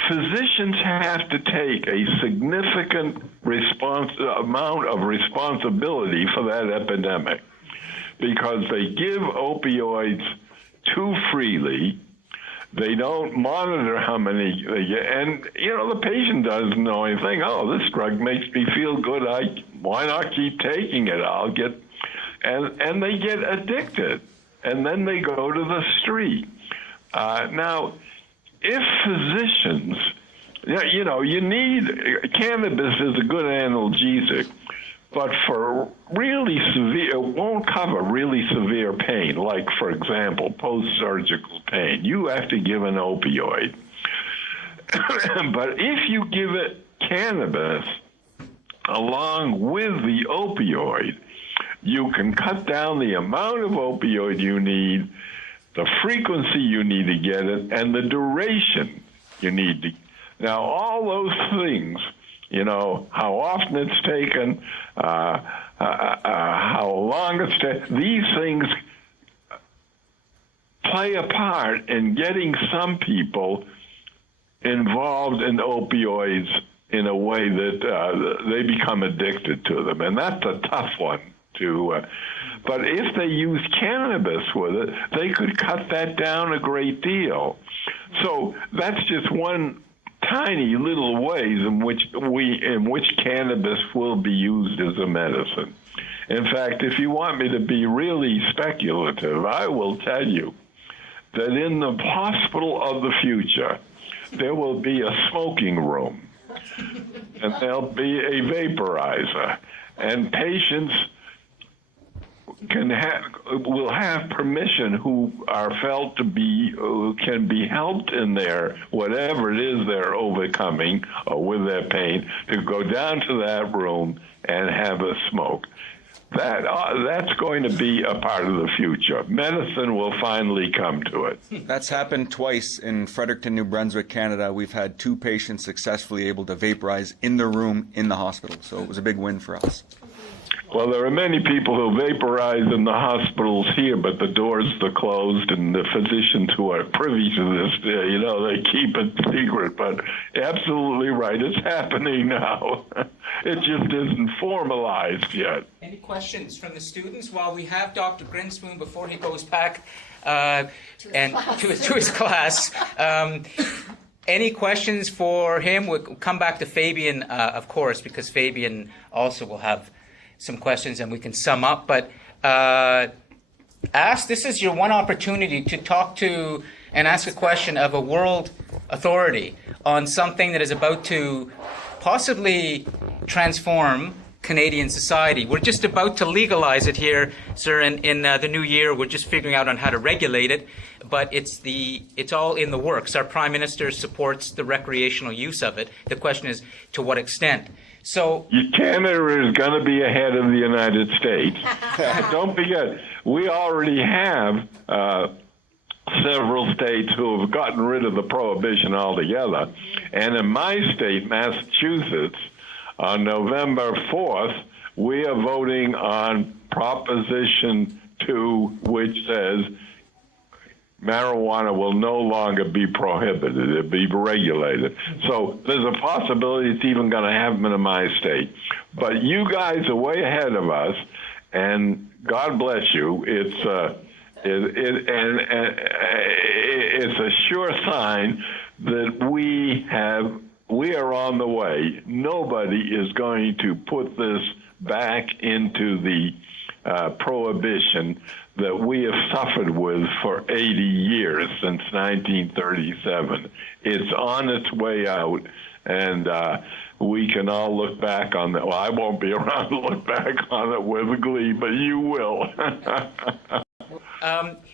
physicians have to take a significant amount of responsibility for that epidemic, because they give opioids too freely. They don't monitor how many they get, and the patient doesn't know anything. Oh, this drug makes me feel good. Why not keep taking it? I'll get, and they get addicted, and then they go to the street. Now, if physicians, you need, cannabis is a good analgesic, but for really severe, it won't cover really severe pain, like, for example, post-surgical pain. You have to give an opioid. But if you give it cannabis along with the opioid, you can cut down the amount of opioid you need, the frequency you need to get it, and the duration you need to. Now, all those things, how often it's taken, how long it's taken, these things play a part in getting some people involved in opioids in a way that they become addicted to them. And that's a tough one to, but if they use cannabis with it, they could cut that down a great deal. So that's just one tiny little ways in which cannabis will be used as a medicine. In fact, if you want me to be really speculative, I will tell you that in the hospital of the future, there will be a smoking room, and there'll be a vaporizer, and patients will have permission who are felt to be can be helped in their whatever it is they're overcoming or with their pain to go down to that room and have a smoke. That's going to be a part of the future. Medicine will finally come to it. That's happened twice in Fredericton, New Brunswick, Canada. We've had 2 patients successfully able to vaporize in their room in the hospital, so it was a big win for us. Well, there are many people who vaporize in the hospitals here, but the doors are closed, and the physicians who are privy to this, they keep it secret. But absolutely right, it's happening now. It just isn't formalized yet. Any questions from the students while we have Dr. Grinspoon before he goes back to his class? Any questions for him? We'll come back to Fabian, of course, because Fabian also will have some questions and we can sum up. But this is your one opportunity to talk to and ask a question of a world authority on something that is about to possibly transform Canadian society. We're just about to legalize it here, sir, in the new year. We're just figuring out on how to regulate it, but it's all in the works. Our Prime Minister supports the recreational use of it. The question is, to what extent? So Canada is going to be ahead of the United States. Don't forget, we already have several states who have gotten rid of the prohibition altogether. And in my state, Massachusetts, on November 4th, we are voting on Proposition 2, which says marijuana will no longer be prohibited. It'll be regulated. So there's a possibility it's even going to happen in my state. But you guys are way ahead of us, and God bless you. It's a sure sign that we are on the way. Nobody is going to put this back into the prohibition that we have suffered with for 80 years since 1937. It's on its way out, and we can all look back on that. Well, I won't be around to look back on it with glee, but you will.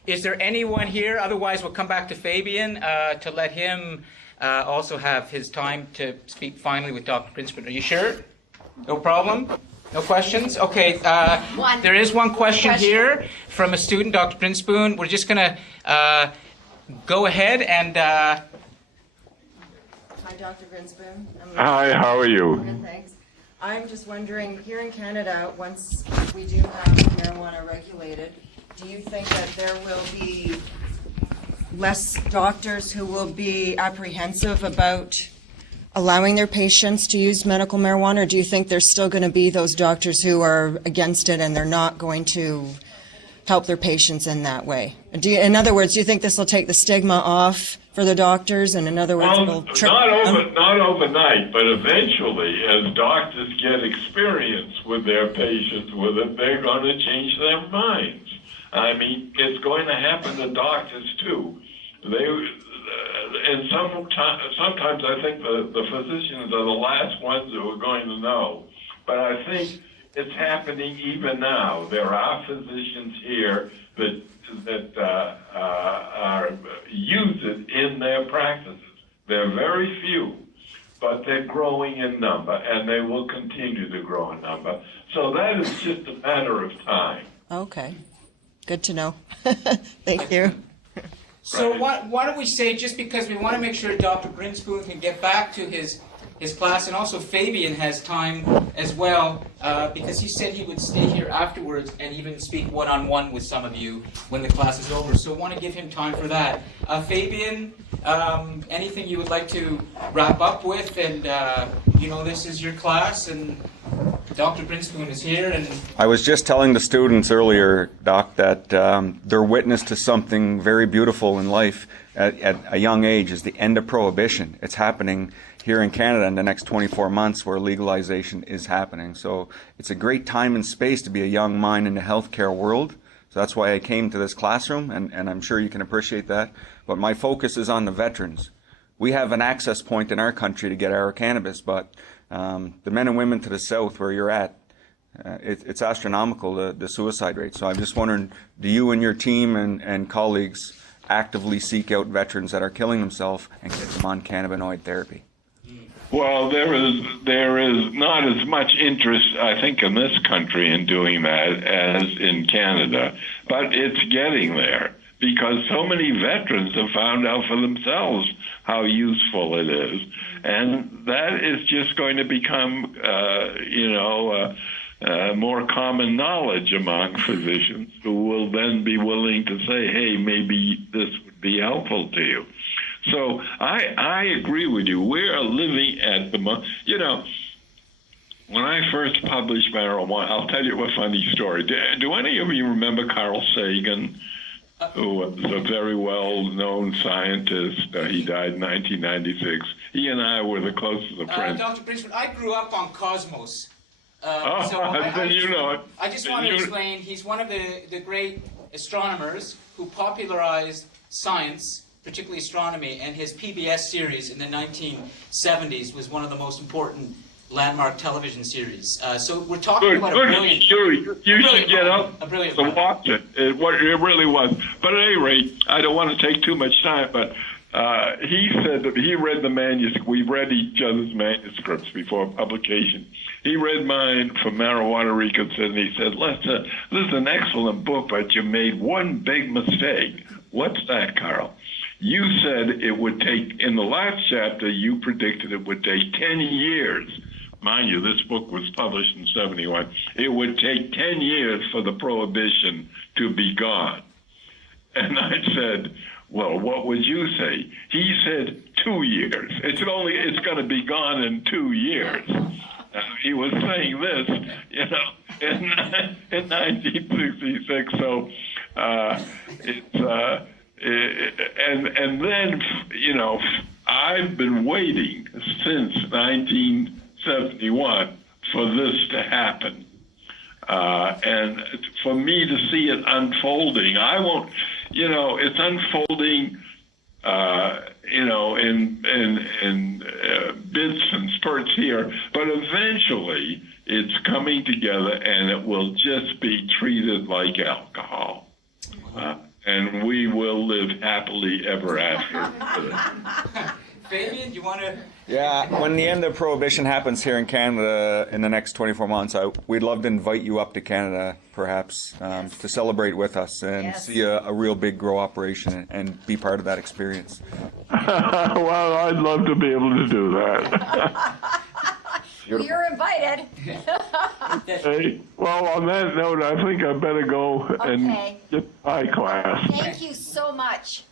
Is there anyone here? Otherwise, we'll come back to Fabian to let him also have his time to speak finally with Dr. Grinspoon. Are you sure? No problem? No questions? Okay, there is one question here from a student, Dr. Grinspoon. We're just going to go ahead and... Hi, Dr. Grinspoon. Hi, how are you? Good, thanks. I'm just wondering, here in Canada, once we do have marijuana regulated, do you think that there will be less doctors who will be apprehensive about allowing their patients to use medical marijuana, or do you think there's still going to be those doctors who are against it and they're not going to help their patients in that way? In other words, do you think this will take the stigma off for the doctors, and in other words, Well, not overnight, but eventually, as doctors get experience with their patients with it, they're going to change their minds. I mean, it's going to happen to doctors too. And sometimes I think the physicians are the last ones who are going to know. But I think it's happening even now. There are physicians here that use it in their practices. They're very few, but they're growing in number, and they will continue to grow in number. So that is just a matter of time. Okay. Good to know. Thank you. So why don't we say, just because we want to make sure Dr. Grinspoon can get back to his class, and also Fabian has time as well, because he said he would stay here afterwards and even speak one-on-one with some of you when the class is over. So I want to give him time for that. Fabian, anything you would like to wrap up with? And, this is your class, and Dr. Brinspoon is here, and I was just telling the students earlier, Doc, that they're witness to something very beautiful in life at a young age, is the end of prohibition. It's happening here in Canada in the next 24 months where legalization is happening. So it's a great time and space to be a young mind in the healthcare world. So that's why I came to this classroom, and I'm sure you can appreciate that. But my focus is on the veterans. We have an access point in our country to get our cannabis, but the men and women to the south where you're at, it's astronomical, the suicide rate. So I'm just wondering, do you and your team and colleagues actively seek out veterans that are killing themselves and get them on cannabinoid therapy? Well, there is not as much interest, I think, in this country in doing that as in Canada, but it's getting there because so many veterans have found out for themselves how useful it is, and that is just going to become, more common knowledge among physicians who will then be willing to say, hey, maybe this would be helpful to you. So I agree with you. We're living at the when I first published marijuana, I'll tell you a funny story. Do any of you remember Carl Sagan, who was a very well-known scientist? He died in 1996. He and I were the closest of friends. Dr. Brinspoon, I grew up on Cosmos. I just want to explain, he's one of the great astronomers who popularized science, particularly astronomy, and his PBS series in the 1970s was one of the most important landmark television series. So we're talking about a brilliant... You should get up to watch it. It really was. But at any rate, I don't want to take too much time, but he said that he read the manuscript. We read each other's manuscripts before publication. He read mine for Marijuana Reconsidered, and he said, Lester, this is an excellent book, but you made one big mistake. What's that, Carl? You said it would take, in the last chapter, you predicted it would take 10 years. Mind you, this book was published in 71. It would take 10 years for the prohibition to be gone. And I said, well, what would you say? He said 2 years. It's going to be gone in 2 years. He was saying this, in 1966. So and then, I've been waiting since 1971 for this to happen. And for me to see it unfolding, I won't, it's unfolding, in bits and spurts here, but eventually it's coming together and it will just be treated like alcohol. And we will live happily ever after. Fabian, do you want to... Yeah, when the end of prohibition happens here in Canada in the next 24 months, we'd love to invite you up to Canada, perhaps, to celebrate with us and see a real big grow operation and be part of that experience. Well, I'd love to be able to do that. You're invited. Hey, well, on that note, I think I better go and get my class. Thank you so much.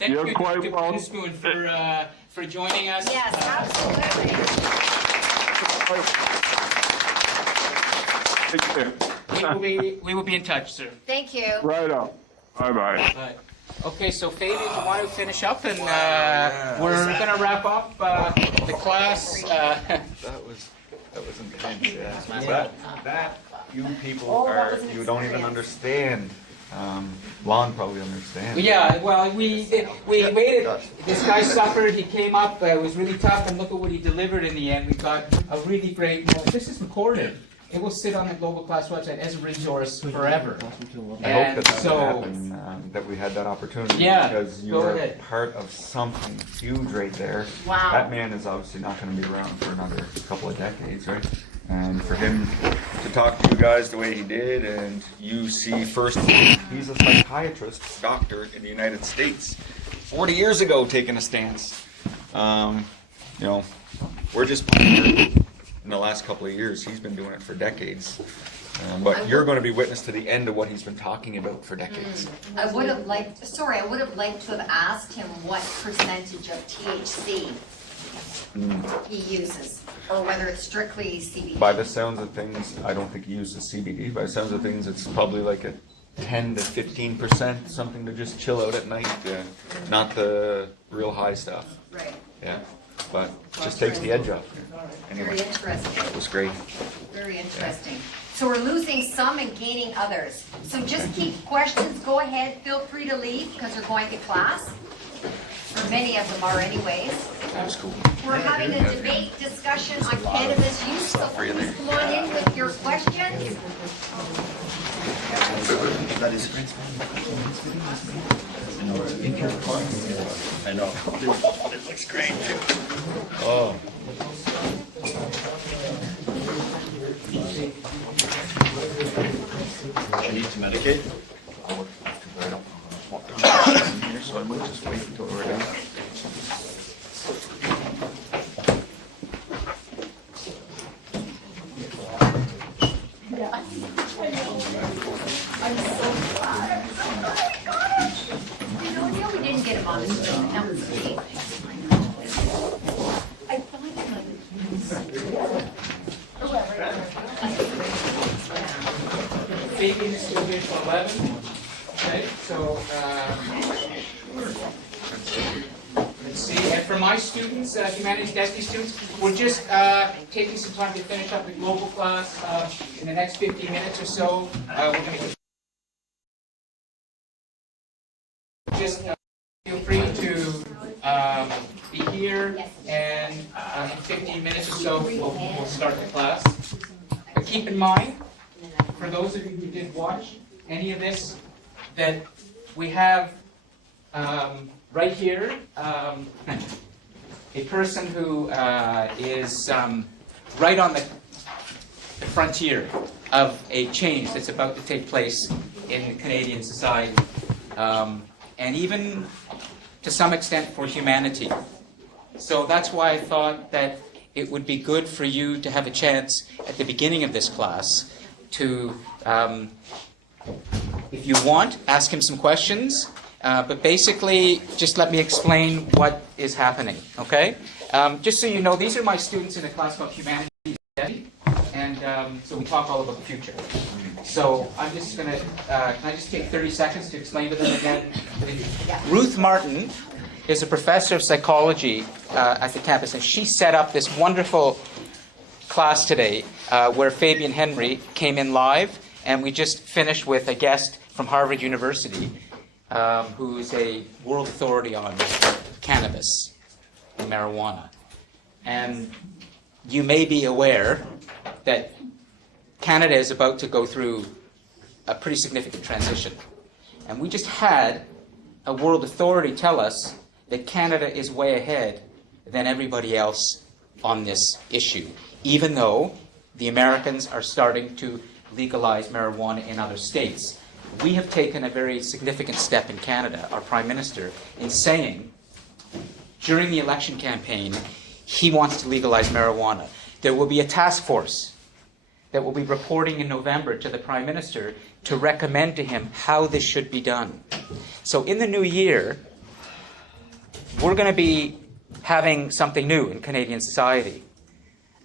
Thank You're you, quite Dr. welcome. Brinspoon, for joining us. Yes, absolutely. We will be in touch, sir. Thank you. Right on. Bye-bye. Right. Okay, so Fabian, you want to finish up, and we're going to wrap up the class. That was intense. Yeah. That you people you don't even understand. Lon probably understands. Yeah, well, we waited. This guy suffered. He came up. It was really tough, and look at what he delivered in the end. We got a really great. Well, this is recorded. It will sit on the Global Class website as a resource forever. I hope that would happen, that we had that opportunity. Yeah, because you are part of something huge right there. Wow. That man is obviously not going to be around for another couple of decades, right? And for him to talk to you guys the way he did, and you see first, he's a psychiatrist, doctor in the United States, 40 years ago taking a stance. We're just in the last couple of years. He's been doing it for decades. But you're going to be witness to the end of what he's been talking about for decades. I would have liked to have asked him what percentage of THC he uses, or whether it's strictly CBD. By the sounds of things, I don't think he uses CBD. By the sounds of things, it's probably like a 10 to 15%, something to just chill out at night. Not the real high stuff. Right. Yeah, but just takes the edge off. Anyway, Very interesting. it was great. Very interesting. So we're losing some and gaining others. So just keep questions, go ahead, feel free to leave because they're going to class. Or many of them are anyways. That's cool. We're having a debate discussion on cannabis use, so please come on in with your questions. That is great. I know. It looks great too. Oh. Do you need to medicate? Here, so I might just wait until we're done. I'm so glad. Oh my gosh. You know, we didn't get him on the screen. That was amazing. I thought Fabian is still here for 11. Okay, so let's see. And for my students, humanities deputy students, we're just taking some time to finish up the global class in the next 15 minutes or so. We're going to just feel free to be here, and in 15 minutes or so, we'll start the class. But keep in mind, for those of you who did watch any of this, that we have right here a person who is right on the frontier of a change that's about to take place in Canadian society, and even to some extent for humanity. So that's why I thought that it would be good for you to have a chance at the beginning of this class to, if you want, ask him some questions, but basically just let me explain what is happening, okay? Just so you know, these are my students in a class called Humanities, and so we talk all about the future. So I'm just going to, can I just take 30 seconds to explain to them again? Ruth Martin is a professor of psychology at the campus, and she set up this wonderful class today where Fabian Henry came in live, and we just finished with a guest from Harvard University who's a world authority on cannabis and marijuana. And you may be aware that Canada is about to go through a pretty significant transition. And we just had a world authority tell us that Canada is way ahead than everybody else on this issue, even though the Americans are starting to legalize marijuana in other states. We have taken a very significant step in Canada, our Prime Minister, in saying during the election campaign he wants to legalize marijuana. There will be a task force that will be reporting in November to the Prime Minister to recommend to him how this should be done. So in the new year, we're going to be having something new in Canadian society.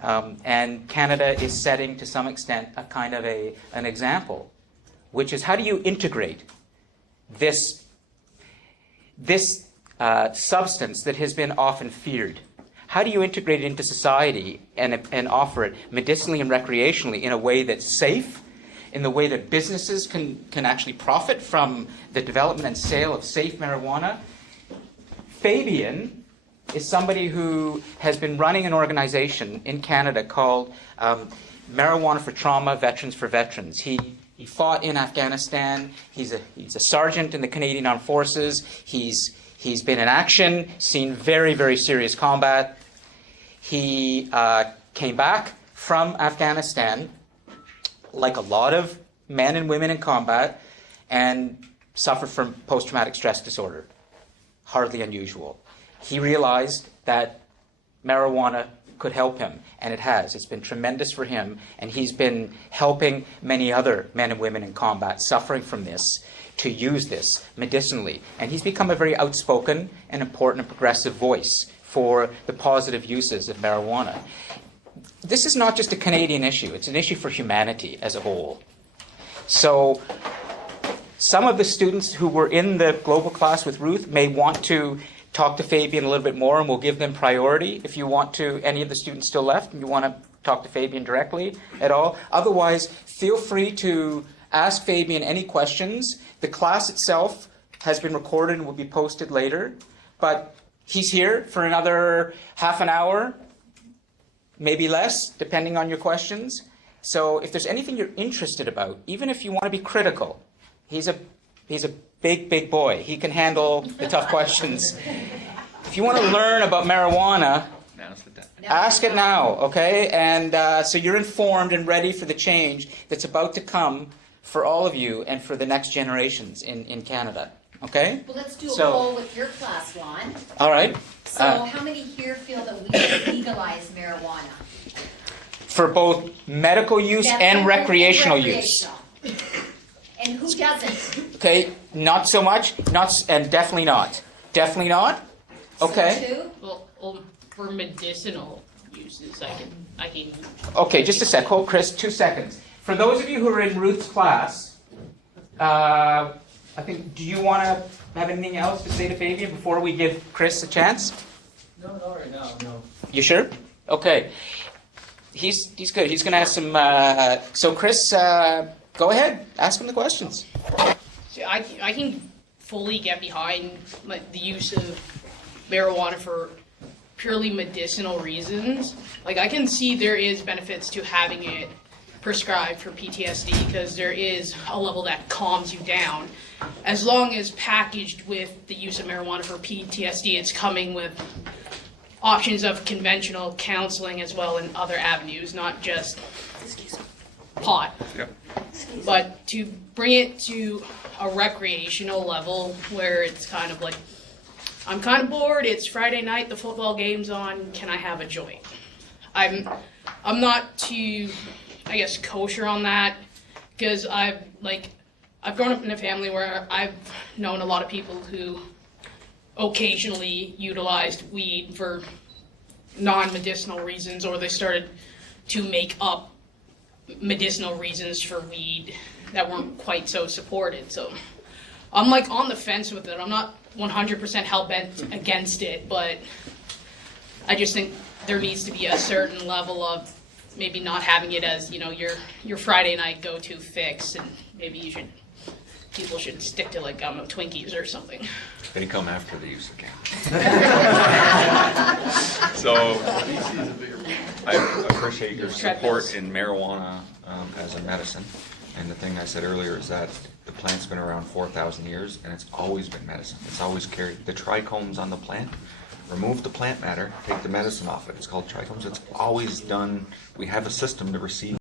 And Canada is setting, to some extent, a kind of an example, which is how do you integrate this substance that has been often feared? How do you integrate it into society and offer it medicinally and recreationally in a way that's safe, in the way that businesses can actually profit from the development and sale of safe marijuana? Fabian is somebody who has been running an organization in Canada called Marijuana for Trauma, Veterans for Veterans. He fought in Afghanistan. He's a sergeant in the Canadian Armed Forces. He's been in action, seen very, very serious combat. He came back from Afghanistan, like a lot of men and women in combat, and suffered from post-traumatic stress disorder. Hardly unusual. He realized that marijuana could help him, and it has. It's been tremendous for him, and he's been helping many other men and women in combat suffering from this to use this medicinally. And he's become a very outspoken and important and progressive voice for the positive uses of marijuana. This is not just a Canadian issue, it's an issue for humanity as a whole. So some of the students who were in the global class with Ruth may want to talk to Fabian a little bit more, and we'll give them priority. If you want to, any of the students still left, and you want to talk to Fabian directly at all. Otherwise, feel free to ask Fabian any questions. The class itself has been recorded and will be posted later, but he's here for another half an hour, maybe less, depending on your questions. So if there's anything you're interested about, even if you want to be critical, he's a big boy. He can handle the tough questions. If you want to learn about marijuana, ask it now, okay? And so you're informed and ready for the change that's about to come for all of you and for the next generations in Canada, okay? Well, let's do a poll with your class, Juan. All right. So how many here feel that we should legalize marijuana? For both medical use and recreational use. And who doesn't? Okay, not so much, and definitely not. Definitely not? Okay. Well, for medicinal uses, I can. Okay, just a sec. Hold, Chris, 2 seconds. For those of you who are in Ruth's class, I think, do you want to have anything else to say to Fabian before we give Chris a chance? No, not right now, no. You sure? Okay. He's good. He's going to ask some... so, Chris, go ahead. Ask him the questions. So I can fully get behind the use of marijuana for purely medicinal reasons. Like, I can see there is benefits to having it prescribed for PTSD because there is a level that calms you down. As long as packaged with the use of marijuana for PTSD, it's coming with options of conventional counseling as well and other avenues, not just pot. Yep. But to bring it to a recreational level where it's kind of like, I'm kind of bored, it's Friday night, the football game's on, can I have a joint? I'm not too, I guess, kosher on that because I've grown up in a family where I've known a lot of people who occasionally utilized weed for non-medicinal reasons, or they started to make up medicinal reasons for weed that weren't quite so supported. So I'm like on the fence with it. I'm not 100% hell-bent against it, but I just think there needs to be a certain level of maybe not having it as, you know, your Friday night go-to fix, and maybe people should stick to like, I don't know, Twinkies or something. They come after the use of cannabis. So I appreciate your support in marijuana as a medicine. And the thing I said earlier is that the plant's been around 4,000 years and it's always been medicine. It's always carried the trichomes on the plant. Remove the plant matter, take the medicine off it. It's called trichomes. It's always done. We have a system to receive